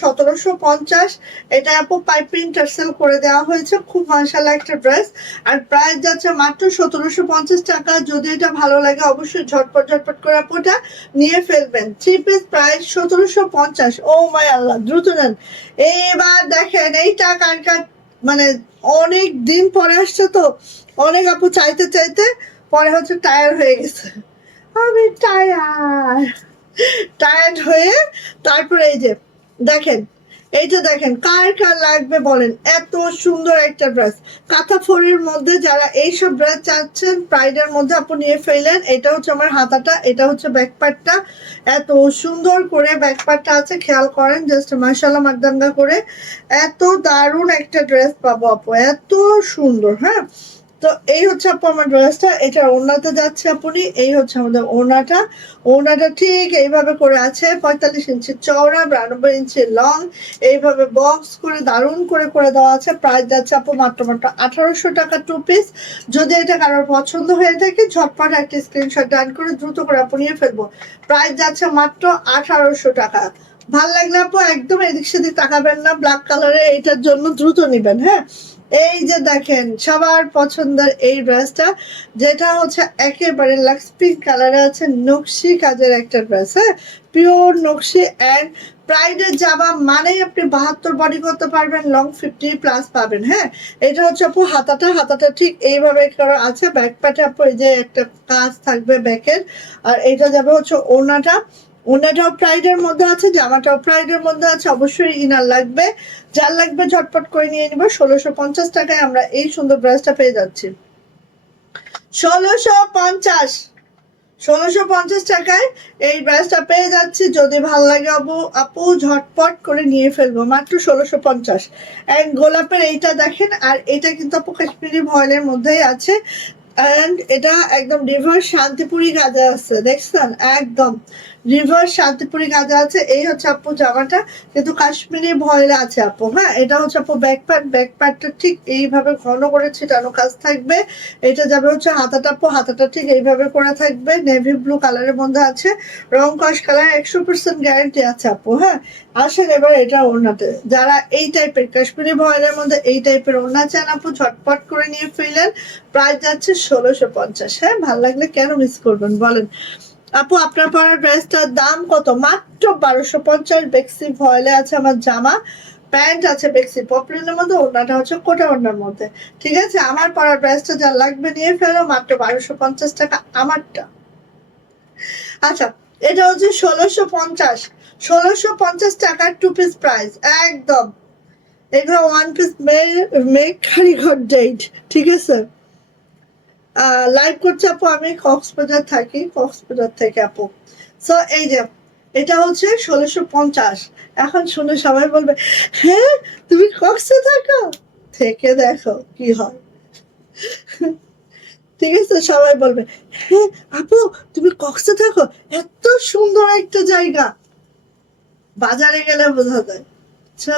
1750। এটা আপু পাইপিং টার্সেল করে দেওয়া হয়েছে, খুব মাশাআল্লাহ একটা ড্রেস। আর প্রাইস যাচ্ছে মাত্র 1750 টাকা। যদি এটা ভালো লাগে অবশ্যই ঝটপট ঝটপট করে আপু এটা নিয়ে ফেলবেন। 3 পিস প্রাইস 1750। ও মাই আল্লাহ, দ্রুত নেন। এবার দেখেন এইটা কার কার মানে অনেক দিন পরে আসছে তো, অনেক আপু চাইতে চাইতে পরে হচ্ছে টায়ার হয়ে গেছে। আমি টায়ার্ড হয়ে তারপরে এই যে দেখেন, এইটা দেখেন কার কার লাগবে বলেন। এত সুন্দর একটা ড্রেস কাঁথা ফড়ির মধ্যে, যারা এইসব ড্রেস চাচ্ছেন প্রাইডের মধ্যে আপু নিয়ে ফেলেন। এটা হচ্ছে আমার হাতাটা, এটা হচ্ছে ব্যাকপার্টটা। এত সুন্দর করে ব্যাকপার্টটা আছে, খেয়াল করেন জাস্ট মাশাআল্লাহ মারদাঙ্গা করে। এত দারুণ একটা ড্রেস পাবো আপু, এত সুন্দর। হ্যাঁ, তো এই হচ্ছে আপু আমার ড্রেসটা। এটা ওড়নাতে যাচ্ছে আপনি, এই হচ্ছে আমাদের ওড়নাটা। ওড়নাটা ঠিক এইভাবে করে আছে, 45 ইঞ্চি চওড়া, 92 ইঞ্চি লং, এইভাবে বক্স করে দারুণ করে করে দেওয়া আছে। প্রাইস যাচ্ছে আপু মাত্র 1800 টাকা 2 পিস। যদি এটা কারোর পছন্দ হয়ে থাকে ঝটপট একটা স্ক্রিনশট ডান করে দ্রুত করে আপু নিয়ে ফেলবো। প্রাইস যাচ্ছে মাত্র 1800 টাকা। ভাল লাগলে আপু একদম এদিক সেদিক তাকাবেন না, ব্ল্যাক কালারে এইটার জন্য দ্রুত নিবেন। হ্যাঁ, এই যে দেখেন সবার পছন্দের এই ড্রেসটা, যেটা হচ্ছে একেবারে লাক্স পিঙ্ক কালারে আছে, নকশি কাজের একটা ড্রেস। হ্যাঁ, পিওর নকশি। অ্যান্ড প্রাইডের জামা মানেই আপনি 72 বডি করতে পারবেন, লং 50+ পাবেন। হ্যাঁ, এটা হচ্ছে আপু হাতাটা ঠিক এইভাবে করা আছে। ব্যাক প্যাটে আপু এই যে একটা কাজ থাকবে ব্যাকের। আর এটা যাবে হচ্ছে ওড়নাটা, ওনাটাও প্রাইডের মধ্যে আছে, জামাটাও প্রাইডের মধ্যে আছে। অবশ্যই ইনার লাগবে, যার লাগবে ঝটপট করে নিয়ে নিব। 1650 টাকায় আমরা এই সুন্দর ড্রেসটা পেয়ে যাচ্ছি। 1650 1650 টাকায় এই ড্রেসটা পেয়ে যাচ্ছি। যদি ভালো লাগে আপু ঝটপট করে নিয়ে ফেলবো, মাত্র 1650। অ্যান্ড গোলাপের এইটা দেখেন, আর এটা কিন্তু আপু কাশ্মীরি ভয়েলের মধ্যেই আছে। অ্যান্ড এটা একদম রিভার্স শান্তিপুরি কাজে আছে, দেখছেন একদম রিভার্স শান্তিপুরি কাজে আছে। এই হচ্ছে আপু জামাটা, কিন্তু কাশ্মীরি ভয়েলে আছে আপু। হ্যাঁ, এটা হচ্ছে আপু ব্যাকপ্যাটটা ঠিক এইভাবে ঘন করে ছিটানো কাজ থাকবে। এটা যাবে হচ্ছে হাতাটা আপু, হাতাটা ঠিক এইভাবে করে থাকবে, নেভি ব্লু কালারের মধ্যে আছে, রং কস কালার, 100% গ্যারান্টি আছে আপু। হ্যাঁ, আসেন এবার এটা ওড়নাতে, যারা এই টাইপের কাশ্মীরি ভয়েলের মধ্যে এই টাইপের ওড়না চান আপু ঝটপট করে নিয়ে ফেলেন। প্রাইস যাচ্ছে 1650। হ্যাঁ, ভালো লাগলে কেন মিস করবেন বলেন। আপু আপনার পরা ড্রেসটার দাম কত? মাত্র 1250। বেক্সি ভয়েলে আছে আমার জামা, প্যান্ট আছে বেক্সি পপলিনের মধ্যে, ওড়নাটা হচ্ছে কোটা ওড়নার মধ্যে। ঠিক আছে, আমার পরা ড্রেসটা যা লাগবে নিয়ে ফেলো, মাত্র 1250 টাকা আমারটা। আচ্ছা, এটা হচ্ছে 1650। 1650 টাকার 2 পিস প্রাইস একদম। এগুলো 1 পিস মেক কারিগর ডেট। ঠিক আছে, লাইভ করছে আপু, আমি কক্সবাজার থাকি, কক্সবাজার থেকে আপু। সো এই যে এটা হচ্ছে 1650। এখন শুনে সবাই বলবে হ্যাঁ তুমি কক্সে থাকো, থেকে দেখো কি হয়। ঠিক আছে, সবাই বলবে হ্যাঁ আপু তুমি কক্সে থাকো, এত সুন্দর একটা জায়গা, বাজারে গেলে বোঝা যায়। আচ্ছা,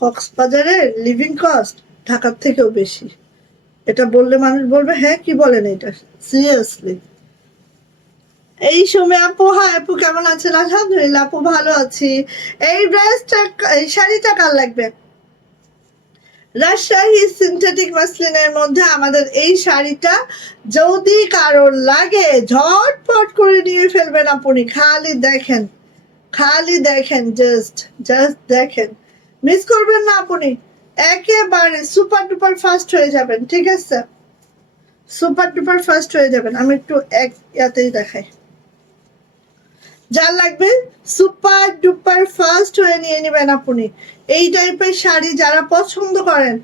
কক্সবাজারের লিভিং কস্ট ঢাকার থেকেও বেশি। এটা বললে মানুষ বলবে হ্যাঁ কি বলেন এটা, সিরিয়াসলি। এই সময় আপু, হ্যাঁ আপু কেমন আছেন? আলহামদুলিল্লাহ আপু ভালো আছি। এই ড্রেসটা, এই শাড়িটা কার লাগবে? রাজশাহী সিনথেটিক মাসলিনের মধ্যে আমাদের এই শাড়িটা যদি কারোর লাগে ঝটপট করে নিয়ে ফেলবেন আপনি। খালি দেখেন, খালি দেখেন, জাস্ট জাস্ট দেখেন, মিস করবেন না আপনি। একেবারে সুপার ডুপার ফাস্ট হয়ে যাবেন। ঠিক আছে, সুপার ডুপার ফাস্ট হয়ে যাবেন। আমি একটু এক ইয়াতেই দেখাই, যার লাগবে সুপার ডুপার ফাস্ট হয়ে নিয়ে নেবেন আপনি। এই টাইপের শাড়ি যারা পছন্দ করেন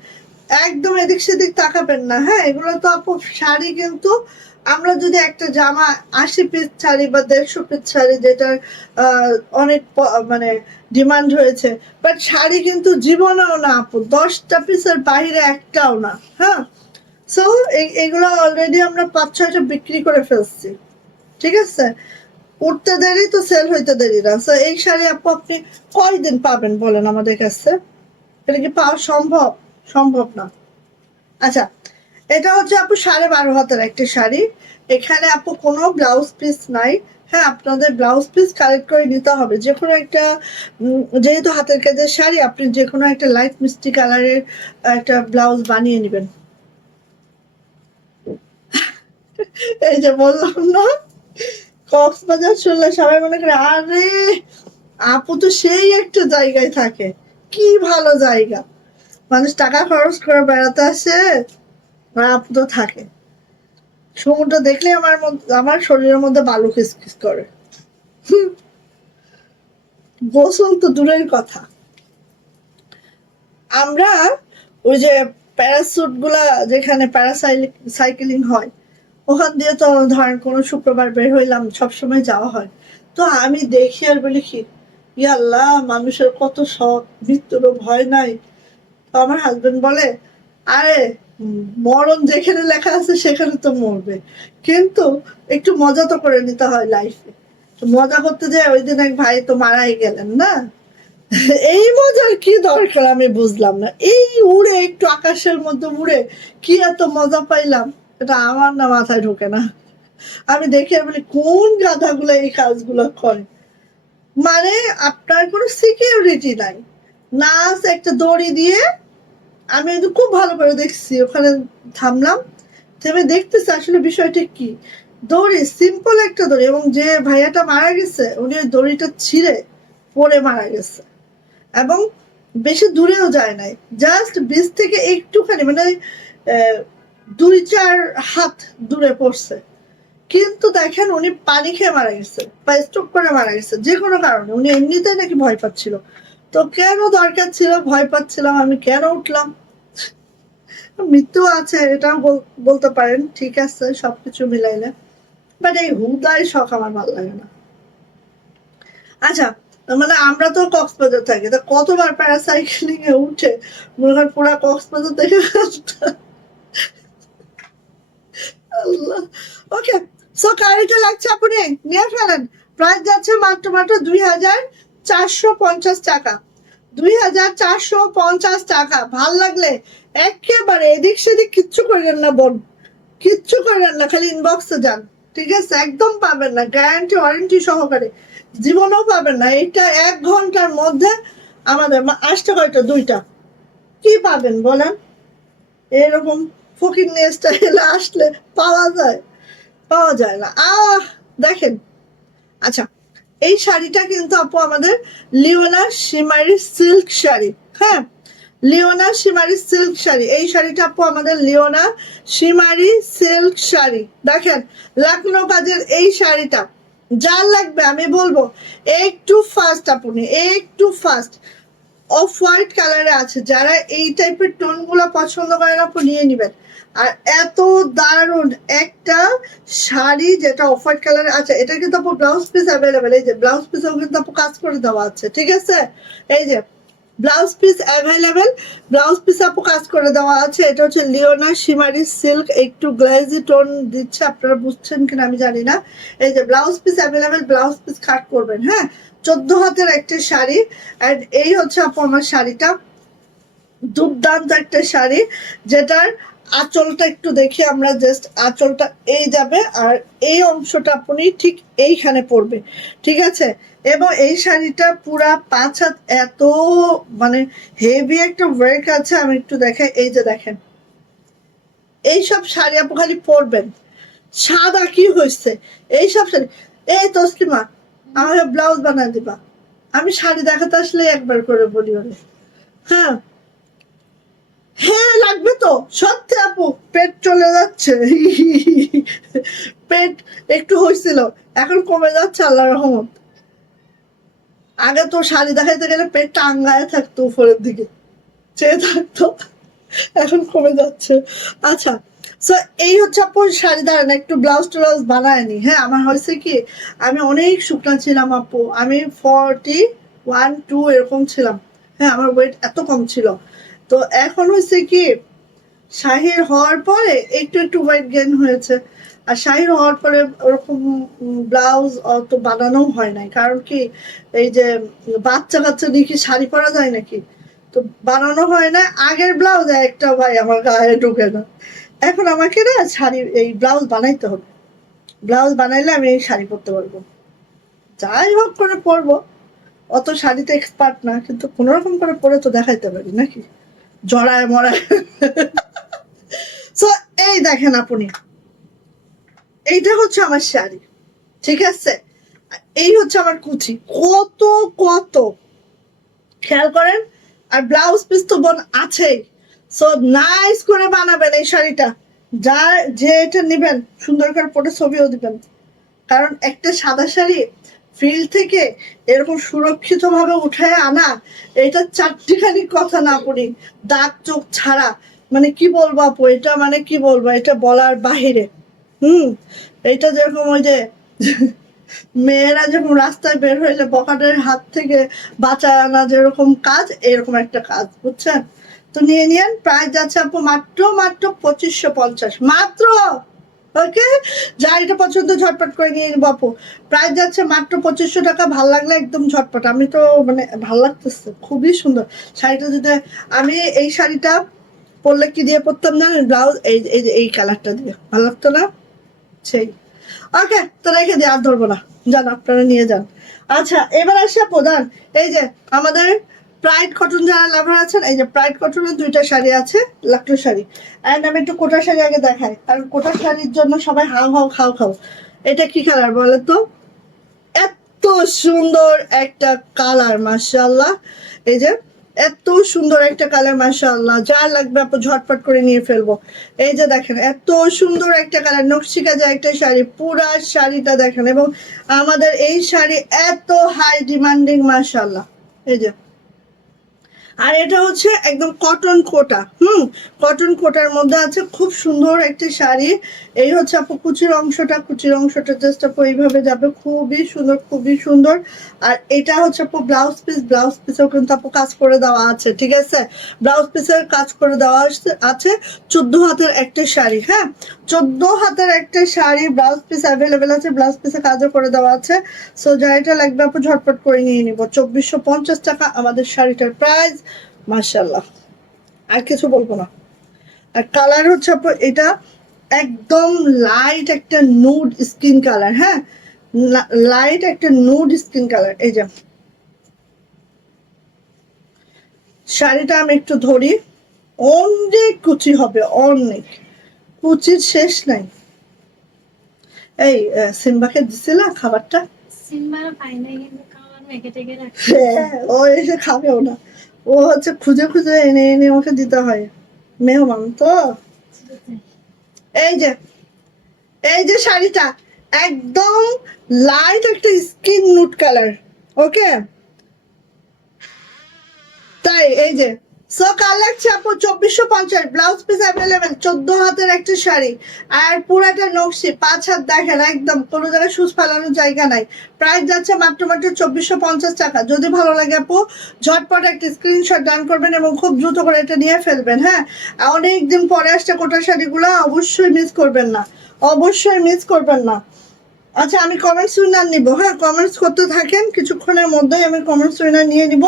একদম এদিক সেদিক তাকাবেন না। হ্যাঁ, এগুলো তো আপু শাড়ি, কিন্তু আমরা যদি একটা জামা 80 পিস শাড়ি বা 150 পিস শাড়ি, যেটার অনেক মানে ডিমান্ড হয়েছে, বাট শাড়ি কিন্তু জীবনেও না আপু 10টা পিসের বাইরে একটাও না। হ্যাঁ, সো এগুলো অলরেডি আমরা 5-6টা বিক্রি করে ফেলছি। ঠিক আছে, উঠতে দেরি তো সেল হইতে দেরি না। সো এই শাড়ি আপু আপনি কয়দিন পাবেন বলেন আমাদের কাছে? এটা কি পাওয়া সম্ভব? সম্ভব না। আচ্ছা, এটা হচ্ছে আপু 12.5 হাতের একটা শাড়ি। এখানে আপু কোনো ব্লাউজ পিস নাই। হ্যাঁ, আপনাদের ব্লাউজ পিস কালেক্ট করে নিতে হবে। যে কোনো একটা যেহেতু হাতের কাজের শাড়ি, আপনি যে কোনো একটা লাইট মিষ্টি কালারের একটা ব্লাউজ বানিয়ে নেবেন। এই যে বললাম না, কক্সবাজার শুনলে সবাই মনে করে আরে আপু তো সেই একটা জায়গায় থাকে, কি ভালো জায়গা, মানুষ টাকা খরচ করে বেড়াতে আসে, আর আপু তো থাকে। সমুদ্র দেখলে আমার শরীরের মধ্যে বালু খিসখিস করে। গোসল তো দূরের কথা, আমরা ওই যে প্যারাসুট গুলা যেখানে প্যারাসাইকেলিং হয়, ওখান দিয়ে তো ধরেন কোনো শুক্রবার বের হইলাম, সবসময় যাওয়া হয়। তো আমি দেখি আর বলি কি, ইয়াল্লাহ মানুষের কত শখ, মৃত্যুরও ভয় নাই। তো আমার হাজবেন্ড বলে, আরে মরণ যেখানে লেখা আছে সেখানে তো মরবে, কিন্তু একটু মজা তো করে নিতে হয় লাইফে। তো মজা করতে যায় ওই দিন এক ভাই তো মারাই গেলেন না। এই মজার কি দরকার আমি বুঝলাম না, এই উড়ে একটু আকাশের মধ্যে উড়ে কি এত মজা পাইলাম, এটা আমার না মাথায় ঢোকে না। আমি দেখে বলি কোন গাধাগুলো এই কাজগুলো করে, মানে আপনার কোনো সিকিউরিটি নাই, না আছে একটা দড়ি দিয়ে। আমি কিন্তু খুব ভালো করে দেখছি, ওখানে থামলাম, থেমে দেখতেছি আসলে বিষয়টা কি। দড়ি, সিম্পল একটা দড়ি, এবং যে ভাইয়াটা মারা গেছে উনি ওই দড়িটা ছিঁড়ে পড়ে মারা গেছে, এবং বেশি দূরেও যায় নাই, জাস্ট বিচ থেকে একটুখানি, মানে 2-4 হাত দূরে পড়ছে। কিন্তু দেখেন উনি পানি খেয়ে মারা গেছে বা স্ট্রোক করে মারা গেছে, যে কোনো কারণে উনি এমনিতেই নাকি ভয় পাচ্ছিল। তো কেন দরকার ছিল, ভয় পাচ্ছিলাম আমি, কেন উঠলাম। মৃত্যু আছে এটাও বলতে পারেন, ঠিক আছে সবকিছু মিলাইলে, বাট এই হুদাই শখ আমার ভালো লাগে না। আচ্ছা, মানে আমরা তো কক্সবাজার থাকি, তা কতবার প্যারাসাইকেলিং এ উঠে মনে হয় পুরা কক্সবাজার দেখে ফেলতাম। আল্লাহ। ওকে, সো গাড়িটা লাগছে আপনি নিয়ে ফেলেন। প্রাইস যাচ্ছে মাত্র মাত্র 2,450 টাকা। 2,450 টাকা। ভাল লাগলে একেবারে এদিক সেদিক কিচ্ছু করেন না বোন, কিচ্ছু করেন না, খালি ইনবক্সে যান, ঠিক আছে? একদম পাবেন না, গ্যারান্টি ওয়ারেন্টি সহকারে জীবনেও পাবেন না। এইটা 1 ঘন্টার মধ্যে আমাদের আসতে কয়টা, 2টা, কি পাবেন বলেন? এরকম ফকির স্টাইলে আসলে পাওয়া যায়? পাওয়া যায় না। দেখেন, আচ্ছা, এই শাড়িটা কিন্তু আপু আমাদের লিওনা শিমারি সিল্ক শাড়ি। হ্যাঁ, লিওনা শিমারি সিল্ক শাড়ি, এই শাড়িটা আপু আমাদের লিওনা শিমারি সিল্ক শাড়ি। দেখেন লাকনো কাজের এই শাড়িটা, যার লাগবে আমি বলবো একটু ফাস্ট, আপনি একটু ফাস্ট। অফ হোয়াইট কালারে আছে, যারা এই টাইপের টোন গুলো পছন্দ করেন আপু নিয়ে নিবেন। আর এত দারুণ একটা শাড়ি যেটা অফ হোয়াইট কালারে আছে, এটা কিন্তু আপু ব্লাউজ পিস অ্যাভেলেবেল, এই যে ব্লাউজ পিসও কিন্তু আপু কাজ করে দেওয়া আছে, ঠিক আছে? এই যে blouse piece available, blouse piece আপু কাজ করে দেওয়া আছে। এটা হচ্ছে লিওনা শিমারি সিল্ক, একটু গ্লেজি টোন দিচ্ছে, আপনারা বুঝছেন কিনা আমি জানি না। এই যে blouse piece available, blouse piece কাট করবেন। হ্যাঁ, 14 হাতের একটা শাড়ি, অ্যান্ড এই হচ্ছে আপু আমার শাড়িটা, দুর্দান্ত একটা শাড়ি, যেটার আঁচলটা একটু দেখি আমরা, জাস্ট আঁচলটা এই যাবে, আর এই অংশটা আপনি ঠিক এইখানে পড়বে, ঠিক আছে? এবং এই শাড়িটা পুরা 5 হাত, এত মানে হেভি একটা ওয়ার্ক আছে। আমি একটু দেখাই, এই যে দেখেন, এইসব শাড়ি আপু খালি পরবেন, সাদা কি হয়েছে এইসব শাড়ি। এই তসলিমা, আমাকে ব্লাউজ বানায় দিবা, আমি শাড়ি দেখাতে আসলে একবার করে বলি ওরে। হ্যাঁ, হ্যাঁ লাগবে তো, সত্যি আপু পেট চলে যাচ্ছে। পেট একটু হয়েছিল, এখন কমে যাচ্ছে আল্লাহ রহমত। আগে তো শাড়ি দেখাইতে গেলে পেটটা আঙ্গায় থাকতো, উপরের দিকে চেয়ে থাকতো, এখন কমে যাচ্ছে। আচ্ছা, সো এই হচ্ছে আপু শাড়ি। দাঁড়ান একটু ব্লাউজ ট্লাউজ বানায় নি। হ্যাঁ, আমার হয়েছে কি, আমি অনেক শুকনা ছিলাম আপু, আমি 41-2 এরকম ছিলাম। হ্যাঁ, আমার ওয়েট এত কম ছিল। তো এখন হয়েছে কি, শাহির হওয়ার পরে একটু একটু ওয়েট গেইন হয়েছে। আর শাহির হওয়ার পরে ওরকম ব্লাউজ অত বানানো হয় নাই, কারণ কি, এই যে বাচ্চা কাচ্চা দিয়ে কি শাড়ি পরা যায় নাকি, তো বানানো হয় না। আগের ব্লাউজ একটা ভাই আমার গায়ে ঢুকে না। এখন আমাকে না শাড়ি, এই ব্লাউজ বানাইতে হবে, ব্লাউজ বানাইলে আমি এই শাড়ি পরতে পারবো। যাই হোক করে পরবো, অত শাড়িতে এক্সপার্ট না, কিন্তু কোনোরকম করে পরে তো দেখাইতে পারি নাকি, জড়ায় মরায়। তো এই দেখেন আপনি, এইটা হচ্ছে আমার শাড়ি, ঠিক আছে, এই হচ্ছে আমার কুচি, কত কত খেয়াল করেন। আর ব্লাউজ পিস তো বোন আছেই, সো নাইস করে বানাবেন এই শাড়িটা, যা যে এটা নেবেন সুন্দর করে পরে ছবিও দিবেন, কারণ একটা সাদা শাড়ি ফিল্ড থেকে এরকম সুরক্ষিত ভাবে উঠায় আনা, এটা চারটিখানি কথা না পড়ি, দাগ চোখ ছাড়া, মানে কি বলবো আপু, এটা মানে কি বলবো, এটা বলার বাহিরে। হুম, এটা যেরকম ওই যে মেয়েরা যখন রাস্তায় বের হইলে বখাটের হাত থেকে বাঁচায় আনা যেরকম কাজ, এরকম একটা কাজ, বুঝছেন। তো নিয়ে নিয়েন, প্রাইস যাচ্ছে আপু মাত্র মাত্র 2550 মাত্র। ওকে, যা এটা পছন্দ ঝটপট করে নিয়ে নিবো আপু, প্রাইস যাচ্ছে মাত্র 2500 টাকা। ভাল লাগলে একদম ঝটপট, আমি তো মানে ভাল লাগতেছে, খুবই সুন্দর শাড়িটা। যদি আমি এই শাড়িটা পরলে কি দিয়ে পরতাম জানেন, ব্লাউজ এই এই এই কালারটা দিয়ে, ভালো লাগতো না সেই। ওকে, তো রেখে দিয়ে আর ধরবো না, যান আপনারা নিয়ে যান। আচ্ছা, এবার আসি প্রধান, এই যে আমাদের প্রাইড কটন যারা লাভার আছেন, এই যে প্রাইড কটনের দুইটা শাড়ি আছে, লাকড়ি শাড়ি। অ্যান্ড আমি একটু কোটা শাড়ি আগে দেখাই, কারণ কোটা শাড়ির জন্য সবাই হাও হাও খাও খাও। এটা কি কালার বলে তো, এত সুন্দর একটা কালার, মাশাআল্লাহ। এই যে এত সুন্দর একটা কালার, মাশাআল্লাহ, যা লাগবে আপু ঝটপট করে নিয়ে ফেলবো। এই যে দেখেন এত সুন্দর একটা কালার, নকশিকা যায় একটা শাড়ি, পুরা শাড়িটা দেখেন, এবং আমাদের এই শাড়ি এত হাই ডিমান্ডিং, মাশাআল্লাহ। এই যে, আর এটা হচ্ছে একদম কটন কোটা, কটন কোটার মধ্যে আছে, খুব সুন্দর একটা শাড়ি। এই হচ্ছে আপু কুচির অংশটা, কুচির অংশটা জাস্ট আপু এইভাবে যাবে, খুবই সুন্দর, খুবই সুন্দর। আর এটা হচ্ছে আপু ব্লাউজ পিস, ব্লাউজ পিসেও কিন্তু আপু কাজ করে দেওয়া আছে, ঠিক আছে, ব্লাউজ পিসের কাজ করে দেওয়া আছে। 14 হাতের একটা শাড়ি, হ্যাঁ, 14 হাতের একটা শাড়ি, ব্লাউজ পিস অ্যাভেলেবেল আছে, ব্লাউজ পিসে কাজও করে দেওয়া আছে। সো যাইটা লাগবে আপু ঝটপট করে নিয়ে নিব। 2450 টাকা আমাদের শাড়িটার প্রাইস, মাশাআল্লাহ, আর কিছু বলবো না। আর কালার হচ্ছে আপু এটা একদম লাইট একটা নুড স্কিন কালার, হ্যাঁ, লাইট একটা নুড স্কিন কালার। এই যে শাড়িটা আমি একটু ধরি, অনেক কুচি হবে, অনেক কুচির শেষ নাই। এই সিম্বাকে দিছিলা খাবারটা? হ্যাঁ, ও এসে খাবেও না, ও হচ্ছে খুঁজে খুঁজে এনে এনে ওকে দিতে হয়, মেহমান তো। এই যে, এই যে শাড়িটা একদম লাইট একটা স্কিন নুট কালার, ওকে, তাই এই যে সো কালার আপু 2450, ব্লাউজ পিস অ্যাভেলেবেল, 14 হাতের একটা শাড়ি, আর পুরাটা নকশি, 5 হাত দেখেন, একদম কোনো জায়গায় সুচ ফেলানোর জায়গা নাই। প্রাইস যাচ্ছে মাত্র মাত্র 2450 টাকা। যদি ভালো লাগে আপু ঝটপট একটা স্ক্রিনশট ডান করবেন এবং খুব দ্রুত করে এটা নিয়ে ফেলবেন, হ্যাঁ। অনেকদিন পরে আসছে কোটা শাড়িগুলো, অবশ্যই মিস করবেন না, অবশ্যই মিস করবেন না। আচ্ছা, আমি কমেন্টস উইনার নিব, হ্যাঁ, কমেন্টস করতে থাকেন, কিছুক্ষণের মধ্যেই আমি কমেন্টস উইনার নিয়ে নিব,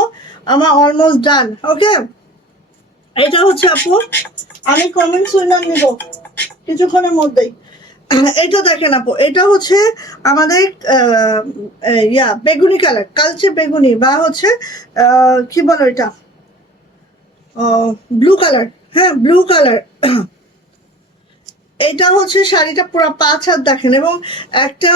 আমার অলমোস্ট ডান। ওকে, এটা হচ্ছে আপু, আমি কমেন্টস উইনার নিব কিছুক্ষণের মধ্যেই। এটা দেখেন আপু, এটা হচ্ছে আমাদের বেগুনি কালার, কালচে বেগুনি, বা হচ্ছে কি বলো এটা, ব্লু কালার, হ্যাঁ, ব্লু কালার। এটা হচ্ছে শাড়িটা পুরো 5 হাত দেখেন, এবং একটা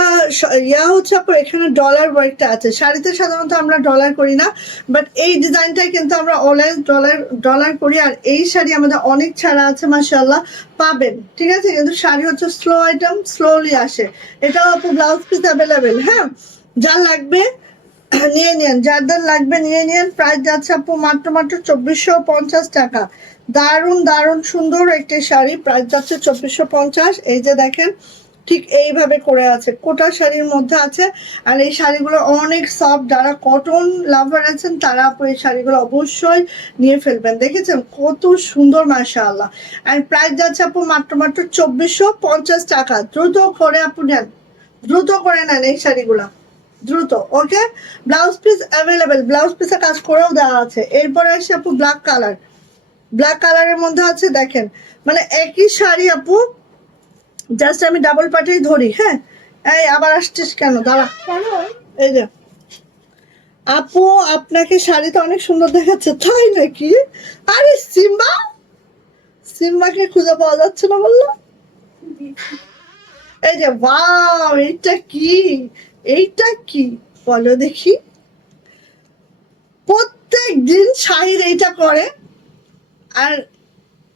হচ্ছে আপু এখানে ডলার ওয়ার্কটা আছে। শাড়িতে সাধারণত আমরা ডলার করি না, বাট এই ডিজাইনটাই কিন্তু আমরা অলওয়েজ ডলার ডলার করি। আর এই শাড়ি আমাদের অনেক ছাড়া আছে, মাশাআল্লাহ, পাবেন, ঠিক আছে, কিন্তু শাড়ি হচ্ছে স্লো আইটেম, স্লোলি আসে। এটাও আপু ব্লাউজ পিস অ্যাভেলেবেল, হ্যাঁ, যা লাগবে নিয়ে নিন, যাদের লাগবে নিয়ে নিন। প্রাইস যাচ্ছে আপু মাত্র মাত্র 2450 টাকা। দারুণ দারুণ সুন্দর একটা শাড়ি, প্রাইস যাচ্ছে 2450। এই যে দেখেন ঠিক এইভাবে করে আছে, কোটা শাড়ির মধ্যে আছে। আর এই শাড়িগুলো অনেক সফট, যারা কটন লাভার আছেন তারা আপু এই শাড়িগুলো অবশ্যই নিয়ে ফেলবেন। দেখেছেন কত সুন্দর, মাশাআল্লাহ। আর প্রাইস যাচ্ছে আপু মাত্র মাত্র 2450 টাকা। দ্রুত করে আপু নেন, দ্রুত করে নেন এই শাড়িগুলা, দ্রুত। ওকে, ব্লাউজ পিস অ্যাভেলেবেল, ব্লাউজ পিসে কাজ করেও দেওয়া আছে। এরপরে আসি আপু ব্ল্যাক কালার, ব্ল্যাক কালারের মধ্যে আছে দেখেন, মানে একই শাড়ি আপু, জাস্ট আমি ডাবল পাটেই ধরি, হ্যাঁ। এই আবার আসছিস কেন, দাঁড়া, এই যে আপু আপনাকে শাড়িতে অনেক সুন্দর দেখাচ্ছে, তাই নাকি? আরে সিম্বা, সিম্বাকে খুঁজে পাওয়া যাচ্ছে না বললো। এই যে ওয়াও, এইটা কি, এইটা কি বলো দেখি। প্রত্যেক দিন শাহিদ এইটা করে, আর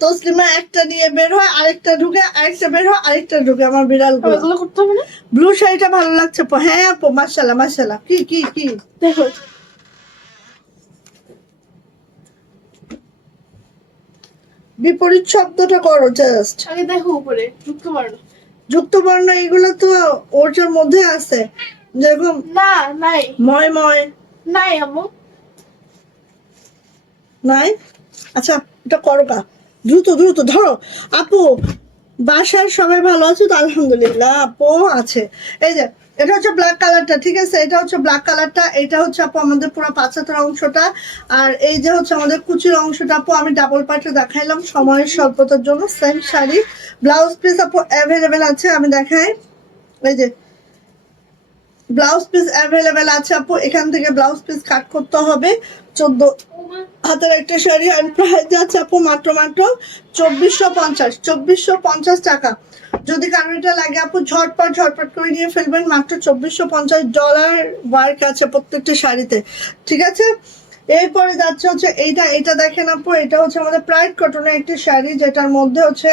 তসলিমা একটা নিয়ে বের হয়, আরেকটা ঢুকে, আরেকটা বের হয়, আরেকটা ঢুকে। আমার বিড়াল এগুলো করতে হবে না? ব্লু শাড়িটা ভালো লাগছে আপু। হ্যাঁ আপু, মাশাআল্লাহ মাশাআল্লাহ। কি কি কি দেখো বিপরীত শব্দটা করো জাস্ট। আগে দেখো উপরে যুক্ত বর্ণ। যুক্ত বর্ণ এগুলো তো ওটার মধ্যে আছে, যেরকম না নাই, ময় ময় নাই আম্মু। নাই। আচ্ছা এটা করো গা, দ্রুত দ্রুত ধরো আপু। বাসার সবাই ভালো আছে তো? আলহামদুলিল্লাহ আপু আছে। এই যে এটা হচ্ছে ব্ল্যাক কালারটা, ঠিক আছে? এটা হচ্ছে ব্ল্যাক কালারটা, এটা হচ্ছে আপু আমাদের পুরো পাঁচাতের অংশটা, আর এই যে হচ্ছে আমাদের কুচির অংশটা। আপু আমি ডাবল পার্টে দেখাইলাম সময়ের স্বল্পতার জন্য। সেম শাড়ি, ব্লাউজ পিস আপু অ্যাভেলেবেল আছে, আমি দেখাই। এই যে ব্লাউজ পিস অ্যাভেলেবেল আছে আপু, এখান থেকে ব্লাউজ পিস কাট করতে হবে। 14 হাতের একটা শাড়ি, আর প্রাইস যাচ্ছে আপু মাত্র মাত্র 2450, 2450 টাকা। যদি কারণ এটা লাগে আপু ঝটপট ঝটপট করে নিয়ে ফেলবেন, মাত্র $2450 ওয়ার্ক আছে প্রত্যেকটা শাড়িতে, ঠিক আছে? এরপরে যাচ্ছে হচ্ছে এইটা, এটা দেখেন আপু, এটা হচ্ছে আমাদের প্রাইড কটনের একটি শাড়ি, যেটার মধ্যে হচ্ছে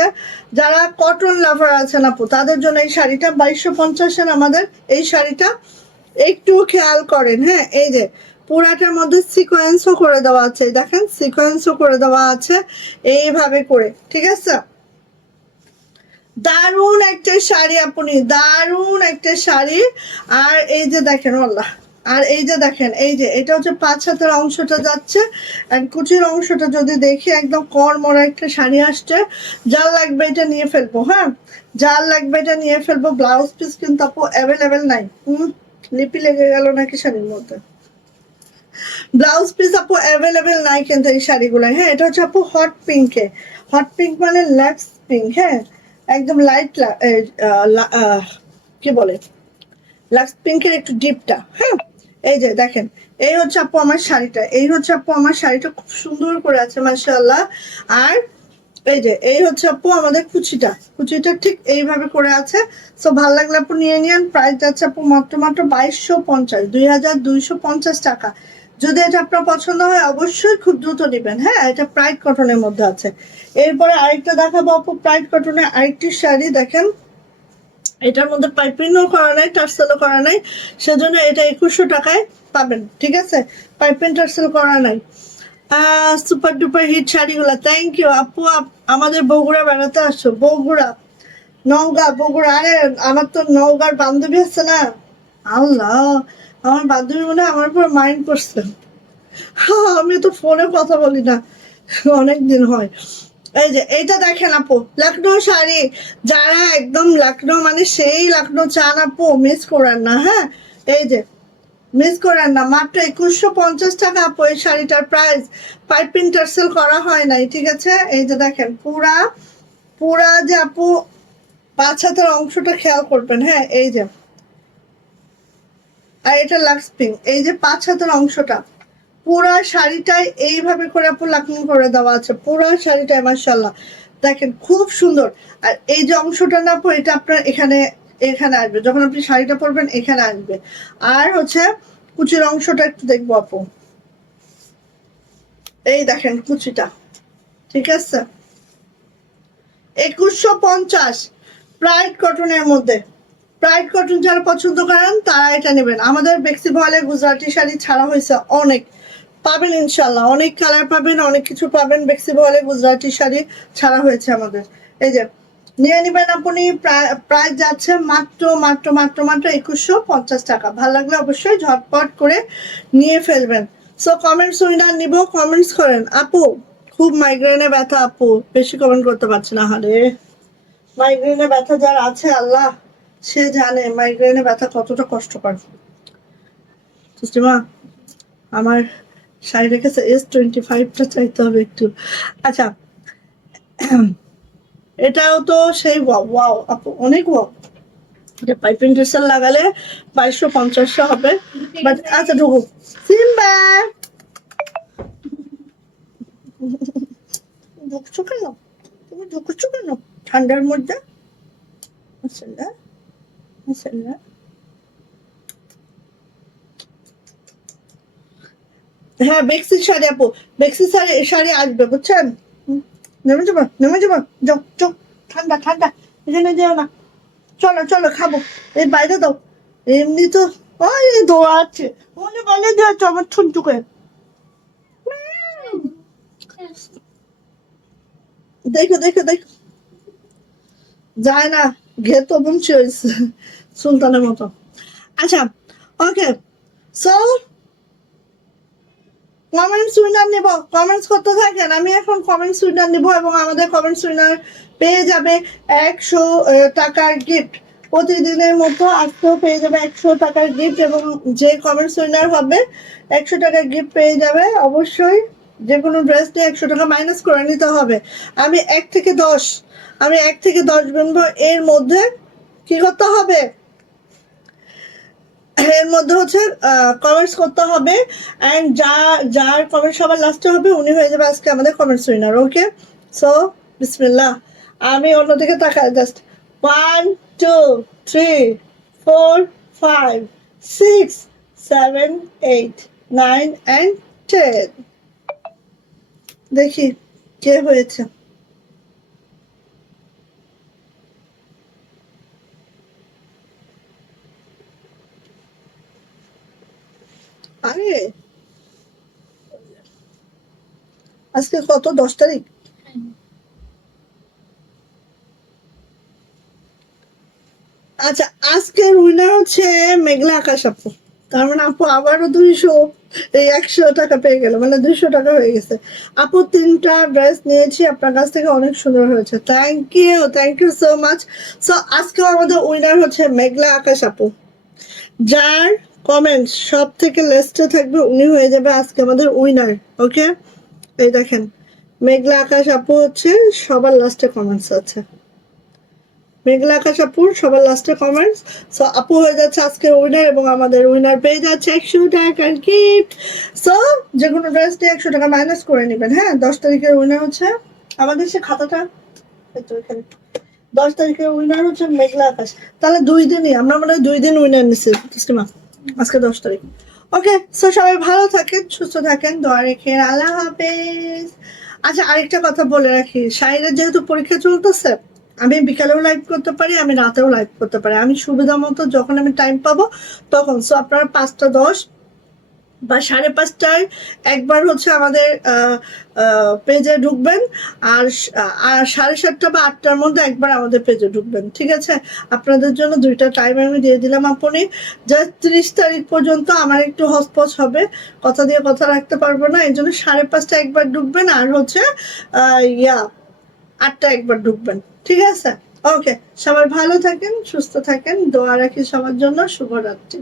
যারা কটন লাভার আছেন আপু তাদের জন্য এই শাড়িটা 2250-এর। আমাদের এই শাড়িটা একটু খেয়াল করেন, হ্যাঁ, এই যে পুরাটার মধ্যে সিকোয়েন্সও করে দেওয়া আছে, দেখেন সিকোয়েন্সও করে দেওয়া আছে এইভাবে করে, ঠিক আছে? দারুন একটা শাড়ি আপনি, দারুন একটা শাড়ি। আর এই যে দেখেন আল্লাহ, আর এই যে দেখেন, এই যে এটা হচ্ছে 5 হাতের অংশটা যাচ্ছে, আর কুচির অংশটা যদি দেখি একদম কড়মড়া একটা শাড়ি আসছে। যার লাগবে এটা নিয়ে ফেলবো, হ্যাঁ, যার লাগবে এটা নিয়ে ফেলবো। ব্লাউজ পিস কিন্তু আপু অ্যাভেলেবেল নাই। লিপি লেগে গেল নাকি শাড়ির মধ্যে? ব্লাউজ পিস আপু অ্যাভেলেবেল নাই কিন্তু এই শাড়িগুলো। হ্যাঁ, এটা হচ্ছে আপু হট পিঙ্কে, হট পিঙ্ক মানে লাক্স পিঙ্ক, হ্যাঁ, একদম লাইট, কি বলে, লাক্স পিঙ্কের একটু ডিপটা, হ্যাঁ। এই যে দেখেন, এই হচ্ছে আপু আমার শাড়িটা, এই হচ্ছে আপু আমার শাড়িটা, খুব সুন্দর করে আছে মাশাআল্লাহ। আর এই যে এই হচ্ছে আপু আমাদের কুচিটা, কুচিটা ঠিক এইভাবে করে আছে। সো ভালো লাগলে আপু নিয়ে নিন। প্রাইস যাচ্ছে আপু মাত্র মাত্র 2250, 2250 টাকা। যদি এটা আপনার পছন্দ হয় অবশ্যই খুব দ্রুত নেবেন, হ্যাঁ। এটা প্রাইড কটনের মধ্যে আছে। এরপরে আরেকটা দেখাবো আপু, প্রাইড কটনের আরেকটি শাড়ি দেখেন। এটার মধ্যে পাইপিংও করা নাই, টার্সেলও করা নাই, সেজন্য এটা 2100 টাকায় পাবেন, ঠিক আছে? পাইপিং টার্সেল করা নাই। সুপার ডুপার হিট শাড়িগুলো, থ্যাংক ইউ আপু। আমাদের বগুড়া বেড়াতে আসছো? বগুড়া, নওগাঁ, বগুড়া। আরে আমার তো নওগাঁর বান্ধবী আছে না, আল্লাহ, আমার বান্ধবী মনে হয় আমার উপর মাইন্ড করছে। হ্যাঁ, আমি তো ফোনে কথা বলি না অনেকদিন হয়। এই যে এইটা দেখেন আপু, লখনৌ শাড়ি, যারা একদম লখনৌ মানে সেই লখনৌ চান আপু, মিস করেন না, হ্যাঁ। এই যে মিস করেন না, মাত্র 2150 টাকা আপু এই শাড়িটার প্রাইস। পাইপিং টার্সেল করা হয় নাই, ঠিক আছে? এই যে দেখেন পুরা, পুরা যে আপু 5 হাতের অংশটা খেয়াল করবেন, হ্যাঁ, এই যে, আর এটা লাক্স পিঙ্ক, এই যে 5 হাতের অংশটা পুরা শাড়িটাই এইভাবে করে আপু লাকিং করে দেওয়া আছে, পুরা শাড়িটাই মাশাআল্লাহ দেখেন খুব সুন্দর। আর এই যে অংশটা না আপু, এটা আপনার এখানে, এখানে আসবে যখন আপনি শাড়িটা পরবেন, এখানে আসবে। আর হচ্ছে কুচির অংশটা একটু দেখবো আপু, এই দেখেন কুচিটা, ঠিক আছে? 2150 প্রাইড কটনের মধ্যে। প্রাইড কটন যারা পছন্দ করেন তারা এটা নেবেন। আমাদের বেক্সি ভয়েলের গুজরাটি শাড়ি ছাড়া হয়েছে অনেক, পাবেন ইনশাল্লাহ, অনেক কালার পাবেন, অনেক কিছু পাবেন। বেক্সি ভয়েলের গুজরাটি শাড়ি ছাড়া হয়েছে আমাদের। এই যে নিয়ে নেবেন আপনি, প্রাইস যাচ্ছে মাত্র মাত্র মাত্র মাত্র 2150 টাকা। ভালো লাগলে অবশ্যই ঝটপট করে নিয়ে ফেলবেন। সো কমেন্টস উইনার নিব, কমেন্টস করেন আপু। খুব মাইগ্রেনে ব্যথা আপু, বেশি কমেন্ট করতে পারছি না, হারে মাইগ্রেনে ব্যথা যার আছে আল্লাহ সে জানে মাইগ্রেনে ব্যথা কতটা কষ্টকর। সুষ্টিমা, আমার শাড়ি রেখেছে S25টা চাইতে হবে একটু। আচ্ছা, এটাও তো সেই ওয়াও, ওয়াও আপু, অনেক ওয়াও। পাইপিং টেসেল লাগালে 2250 হবে। বাট আচ্ছা ঢুকো সিম্বা, ঢুকছো কেন, তুমি ঢুকছো কেন ঠান্ডার মধ্যে? মাশাআল্লাহ মাশাআল্লাহ। হ্যাঁ বেক্সির শাড়ি আপু, বেক্সির শাড়ি শাড়ি আসবে বুঝছেন। নেমে যাবো নেমে যাবো, যাও যাও, ঠান্ডা ঠান্ডা, এখানে যেও না, চলো চলো খাবো, এই বাইরে দাও। এমনি তো ওই দৌড়াচ্ছে, মনে বলে দিয়েছো আমার ঠুনটুকে। দেখো দেখো দেখো, যায় না, ঘে তো বঞ্চি হয়েছে সুলতানের মতো। আচ্ছা ওকে, সো কমেন্টস উইনার নিব, কমেন্টস করতে থাকেন, আমি এখন কমেন্টস উইনার নিব এবং আমাদের কমেন্টস উইনার পেয়ে যাবে 100 টাকার গিফট। প্রতিদিনের মতো আজকেও পেয়ে যাবে 100 টাকার গিফট এবং যে কমেন্টস উইনার হবে 100 টাকার গিফট পেয়ে যাবে। অবশ্যই যে কোনো ড্রেস নিয়ে 100 টাকা মাইনাস করে নিতে হবে। আমি 1 থেকে 10, আমি 1 থেকে 10 গুনবো, এর মধ্যে কি করতে হবে, এর মধ্যে হচ্ছে কমেন্টস করতে হবে, অ্যান্ড যার কমেন্ট সবার লাস্টে হবে উনি হয়ে যাবে আজকে আমাদের কমেন্টস উইনার। ওকে, সো বিসমিল্লাহ, আমি অন্যদিকে তাকাই জাস্ট 1 2 3 4 5 6 7 8 9 and 10, দেখি কে হয়েছে। আরে আজকে কত, 10 তারিখ? আচ্ছা আজকের উইনার হচ্ছে মেঘলা আকাশ আপু। তার মানে আপু আবারও 200, এই 100 টাকা পেয়ে গেল, মানে 200 টাকা হয়ে গেছে। আপু 3টা ড্রেস নিয়েছি আপনার কাছ থেকে, অনেক সুন্দর হয়েছে, thank you so much. So আজকেও আমাদের উইনার হচ্ছে মেঘলা আকাশ আপু। যার কমেন্ট সব থেকে লিস্টে থাকবে উনি হয়ে যাবে আজকে আমাদের উইনার। ওকে, এই দেখেন মেঘলা আকাশ আপু হচ্ছে সবার লাস্টে কমেন্টস আছে, মেঘলা আকাশ আপুর সবার লাস্টে কমেন্টস। সো আপু হয়ে যাচ্ছে আজকের উইনার এবং আমাদের উইনার পেয়ে যাচ্ছে 100 টাকার গিফট। সো যে কোনো ড্রেস দিয়ে 100 টাকা মাইনাস করে নেবেন। হ্যাঁ 10 তারিখের উইনার হচ্ছে আমাদের সে খাতাটা, এই তো এখানে 10 তারিখের উইনার হচ্ছে মেঘলা আকাশ। তাহলে 2 দিনই আমরা মনে হয় 2 দিন উইনার নিচ্ছি তসলিমা, আজকে 10 তারিখ। ওকে, সো সবাই ভালো থাকেন সুস্থ থাকেন, দোয়া রেখে আল্লাহ হাফেজ। আচ্ছা আরেকটা কথা বলে রাখি, শাহিদের যেহেতু পরীক্ষা চলতেছে, আমি বিকালেও লাইভ করতে পারি, আমি রাতেও লাইভ করতে পারি, আমি সুবিধা মতো যখন আমি টাইম পাবো তখন। সো আপনারা 5টা 10 বা 5:30টায় একবার হচ্ছে আমাদের পেজে ঢুকবেন, আর 7:30 বা 8টার মধ্যে একবার আমাদের পেজে ঢুকবেন, ঠিক আছে? আপনাদের জন্য 2টা টাইম আমি দিয়ে দিলাম। আপনি জাস্ট 30 তারিখ পর্যন্ত আমার একটু হসপস হবে, কথা দিয়ে কথা রাখতে পারবো না, এই জন্য 5:30টায় একবার ঢুকবেন, আর হচ্ছে 8টা একবার ঢুকবেন, ঠিক আছে? ওকে, সবাই ভালো থাকেন সুস্থ থাকেন, দোয়া রাখি সবার জন্য, শুভরাত্রি।